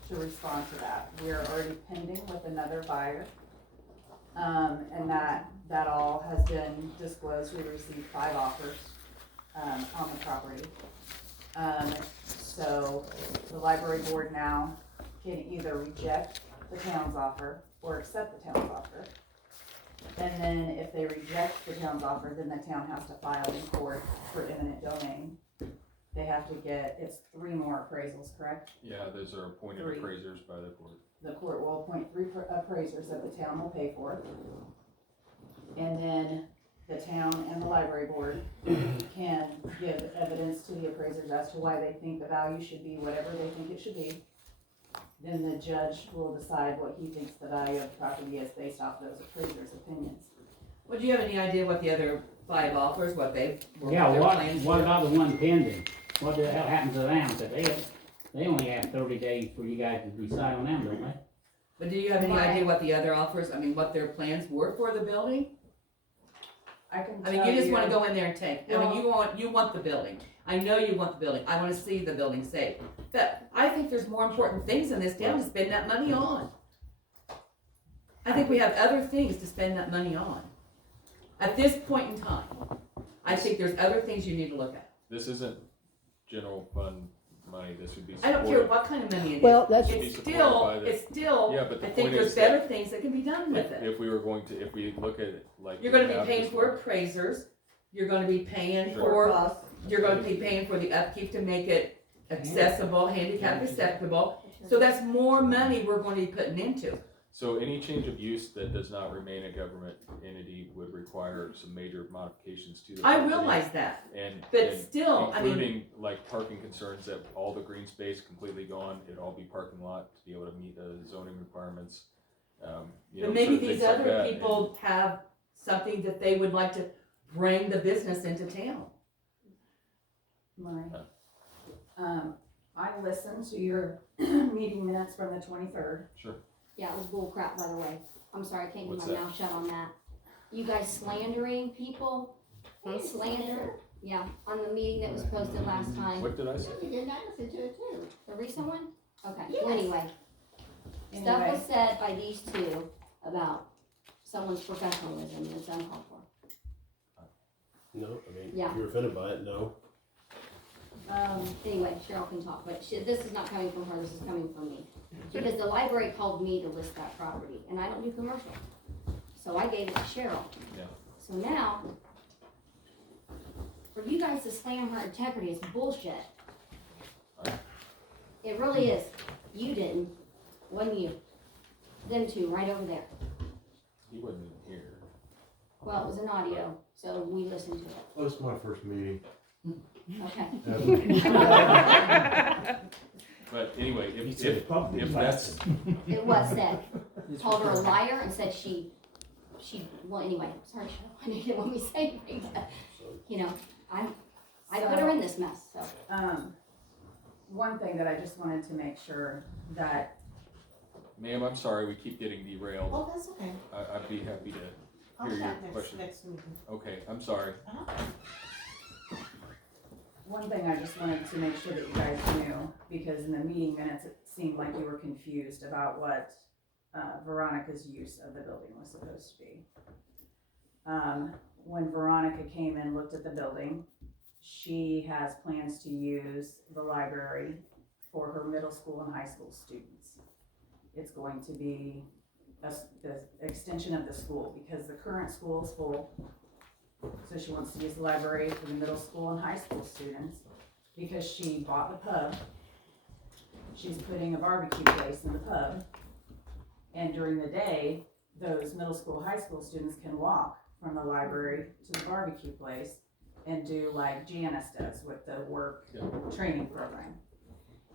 to respond to that. We are already pending with another buyer, and that all has been disclosed. We received 5 offers on the property. So the library board now can either reject the town's offer or accept the town's offer. And then if they reject the town's offer, then the town has to file in court for eminent domain. They have to get, it's 3 more appraisals, correct? Yeah, those are appointed 3. appraisers by the court. The court will appoint 3 appraisers that the town will pay for. And then the town and the library board can give evidence to the appraisers as to why they think the value should be whatever they think it should be. Then the judge will decide what he thinks the value of the property is based off those appraisers' opinions. Well, do you have any idea what the other 5 offers, what they were? Yeah, their what plans what were? about the one pending? What the hell happened to them? Cause they only have 30 days for you guys to decide on them, don't they? But do you have any idea what the other offers, I mean, what their plans were for the building? I can I mean, tell you just wanna go in there and take, I Well- mean, you want the building. I know you want the building, I wanna see the building safe. But I think there's more important things in this town to spend that money on. I think we have other things to spend that money on. At this point in time, I think there's other things you need to look at. This isn't general fund money, this would be I don't care supported. what kind of money it is. Well, that's- Should be It's supported still, by the- it's still, Yeah, but the I think point there's is that better things that can be done with it. If we were going to, if we look at it like. You're we gonna be have paying this for one- appraisers, you're gonna be paying Sure. for, you're gonna be paying for the upkeep to make it accessible, handicap acceptable. So that's more money we're going to be putting into. So any change of use that does not remain a government entity would require some major modifications to the I property. realize that, And, but and still, I mean, including like parking concerns, that all the green space completely gone, it'd all be parking lot to be able to meet the zoning requirements. You know, but maybe certain these things like other that. people have something that they would like to bring the business into town. Murray, I listened to your meeting minutes from the 23rd. Sure. Yeah, it was bull crap, by the way. I'm sorry, I can't keep What's my that? mouth shut on that. You guys slandering people, slander, yeah, on the meeting that was posted last time. What did I say? You did, I listened to it too. The recent one? Okay, Yes. well, anyway. Stuff Anyway. was said by these 2 about someone's professionalism, and it's uncalled for. No, I mean, Yeah. if you're offended by it, no. Anyway, Cheryl can talk, but this is not coming from her, this is coming from me. Because the library called me to list that property, and I don't do commercial. So I gave it to Cheryl. Yeah. So now, for you guys to slam her integrity is bullshit. It really is. You didn't, wasn't you? Them 2 right over there. He wasn't even here. Well, it was an audio, so we listened to it. Well, it's my first meeting. Okay. But anyway, if It's that's, It was said. Called her a liar and said she, well, anyway, sorry, Cheryl, I didn't want me to say anything, but, you know, I put her in this mess, so. One thing that I just wanted to make sure that, ma'am, I'm sorry, we keep getting derailed. Oh, that's okay. I'd be happy to I'll hear your chat question. next meeting. Okay, I'm sorry. one thing I just wanted to make sure that you guys knew, because in the meeting minutes, it seemed like you were confused about what Veronica's use of the building was supposed to be. When Veronica came and looked at the building, she has plans to use the library for her middle school and high school students. It's going to be the extension of the school, because the current school is full. So she wants to use the library for the middle school and high school students. Because she bought the pub, she's putting a barbecue place in the pub. And during the day, those middle school, high school students can walk from the library to the barbecue place and do like Janice does with the work training program.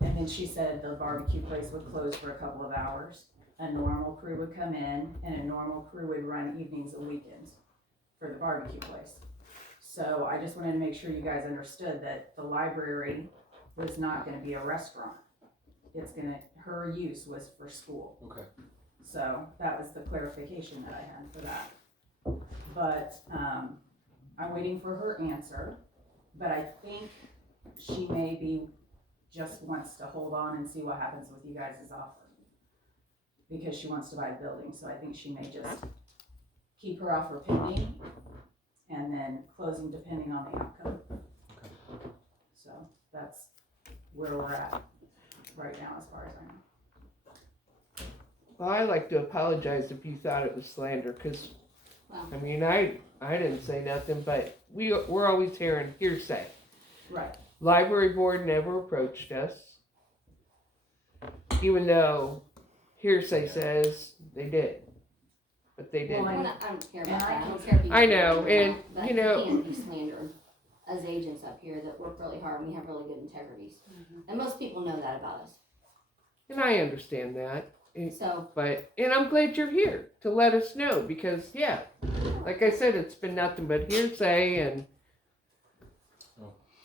And then she said the barbecue place would close for a couple of hours. A normal crew would come in, and a normal crew would run evenings and weekends for the barbecue place. So I just wanted to make sure you guys understood that the library was not gonna be a restaurant. Her use was for school. Okay. So that was the clarification that I had for that. But, I'm waiting for her answer, but I think she maybe just wants to hold on and see what happens with you guys' offer. Because she wants to buy a building, so I think she may just keep her offer pending and then closing depending on the outcome. So that's where we're at right now as far as I know. Well, I'd like to apologize if you thought it was slander, because, I mean, I didn't say nothing, but we're always hearing hearsay. Right. Library board never approached us, even though hearsay says they did, but they didn't. Well, I don't care about that. I don't care if you. I know, and but you know, can't be slandered as agents up here that work really hard and we have really good integrities, and most people know that about us. and I understand that. So, and I'm glad you're here to let us know, because yeah, like I said, it's been nothing but hearsay, and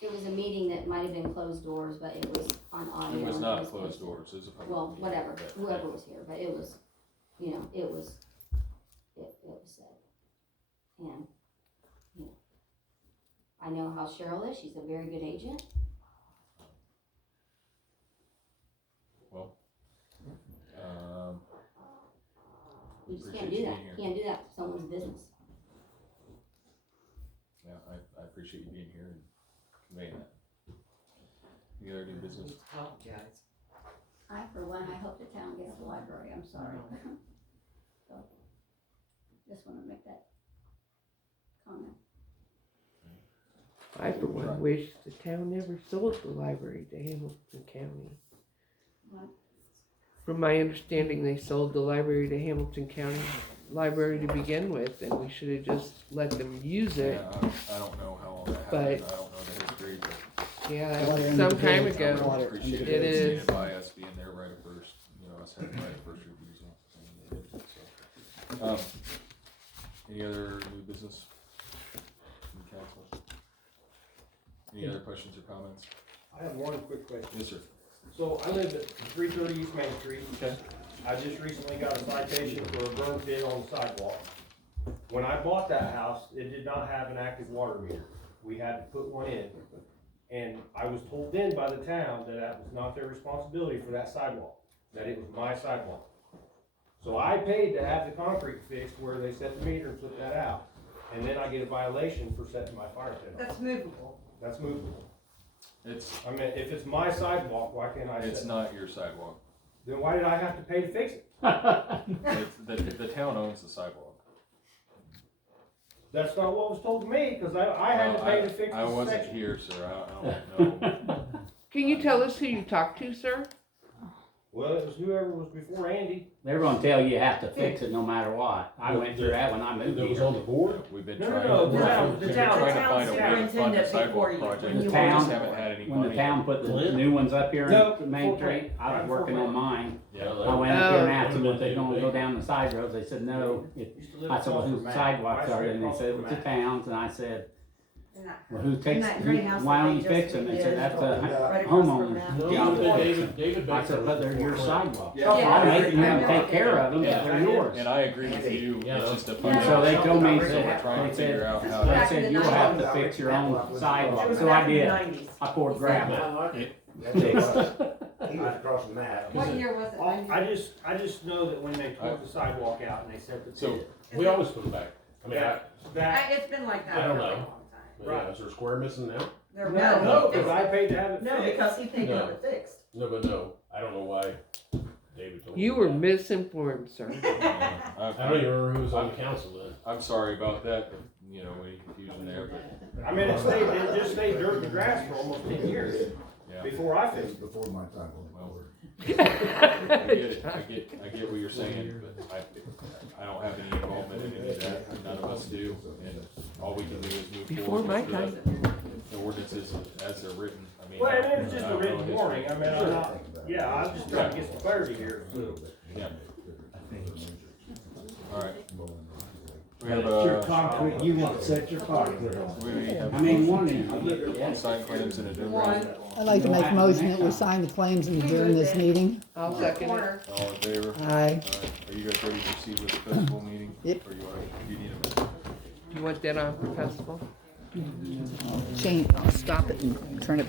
it was a meeting that might have been closed doors, but it was on audio. It was not closed doors, it was a public. Well, meeting, whatever, but- whoever was here, but it was, you know, it was said. And, you know, I know how Cheryl is, she's a very good agent. Well, You just appreciate can't do you that, being here. can't do that for someone's business. Yeah, I appreciate you being here and conveying that. Any other new business? Apologize. I, for one, I hope the town gets the library, I'm sorry. So, just wanna make that comment. I for one wish the town never sold the library to Hamilton County. What? From my understanding, they sold the library to Hamilton County Library to begin with, and we should have just let them use it. Yeah, I don't know how long that But- happened, I don't know the history, but. Yeah, that was some time ago. I would appreciate It is. it by us being there right at first, you know, us having right at first refusal. So, any other new business from the council? Any other questions or comments? I have one quick question. Yes, sir. So I live at 330 East Main Street. Okay. I just recently got a citation for a burn pit on the sidewalk. When I bought that house, it did not have an active water meter. We had to put one in. And I was told then by the town that that was not their responsibility for that sidewalk, that it was my sidewalk. So I paid to have the concrete fixed where they set the meter and put that out. And then I get a violation for setting my fire pit off. That's movable. That's movable. It's, I mean, if it's my sidewalk, why can't I set? it's not your sidewalk. Then why did I have to pay to fix it? The town owns the sidewalk. That's not what was told to me, cause I had to pay to fix the I wasn't section. here, sir, I don't know. Can you tell us who you talked to, sir? Well, it was whoever was before Andy. They're gonna tell you you have to fix it no matter what. I went through that when I moved That was here. on the board? We've been No, trying. no, we've been the trying to town find a way to fund the superintendent before sidewalk you- project. when The you We town, just haven't had any when the money. town put the new ones up here No, in Main full Street, plan. I was Full working plan. on mine. Yeah, I went up here and Oh. asked them if they're gonna go down the side roads. They said no. I said, well, whose sidewalks are it? And they said, it's the town's. And I said, well, who takes, why don't you fix them? They said, that's a homeowner's No, job to fix them. David I said, but they're your sidewalks. Yeah. I'll make them take care of them, but Yeah. they're yours. And I agree with you, Yeah, it's just a And funding. so they told me, So we're that trying to figure out how they to. said, you'll have to fix your own sidewalk. So I did. I poured gravel. He was across the map. What year was it? I just know that when they tore the sidewalk out and they set the So- pit. We always put it back. I mean, That, It's been like that I for a don't really know. long time. yeah, is there a square missing now? There no, cause I paid to have it No, fixed. because he paid to have No. it fixed. No, but no, I don't know why David told me. You were that. misinformed, sir. I don't even remember who was on the council then. I'm sorry about that, but, you know, any confusion there, but, I mean, it just stayed dirt and grass for almost 10 years. Yeah. before I finished. Before my time on the board. I get it, I get what you're saying, but I don't have any involvement in any of that, none of us do, and all we can do is move Before forward. my with time. The ordinances as they're written, I mean. Well, and it's I just a don't know written history. warning, I mean, I'm not, yeah, I'm just trying to get some clarity here, so. Yeah. Alright. We But have, it's your concrete, you want to set your concrete on. we have I mean, one signed claims and adjournment. I'd like to make a motion that we sign the claims and adjourn this meeting. I'll second it. All in favor? Aye. Alright, are you guys ready to proceed with the festival meeting? Yep. Or you need a minute? You want that on for festival? Change, I'll stop it and turn it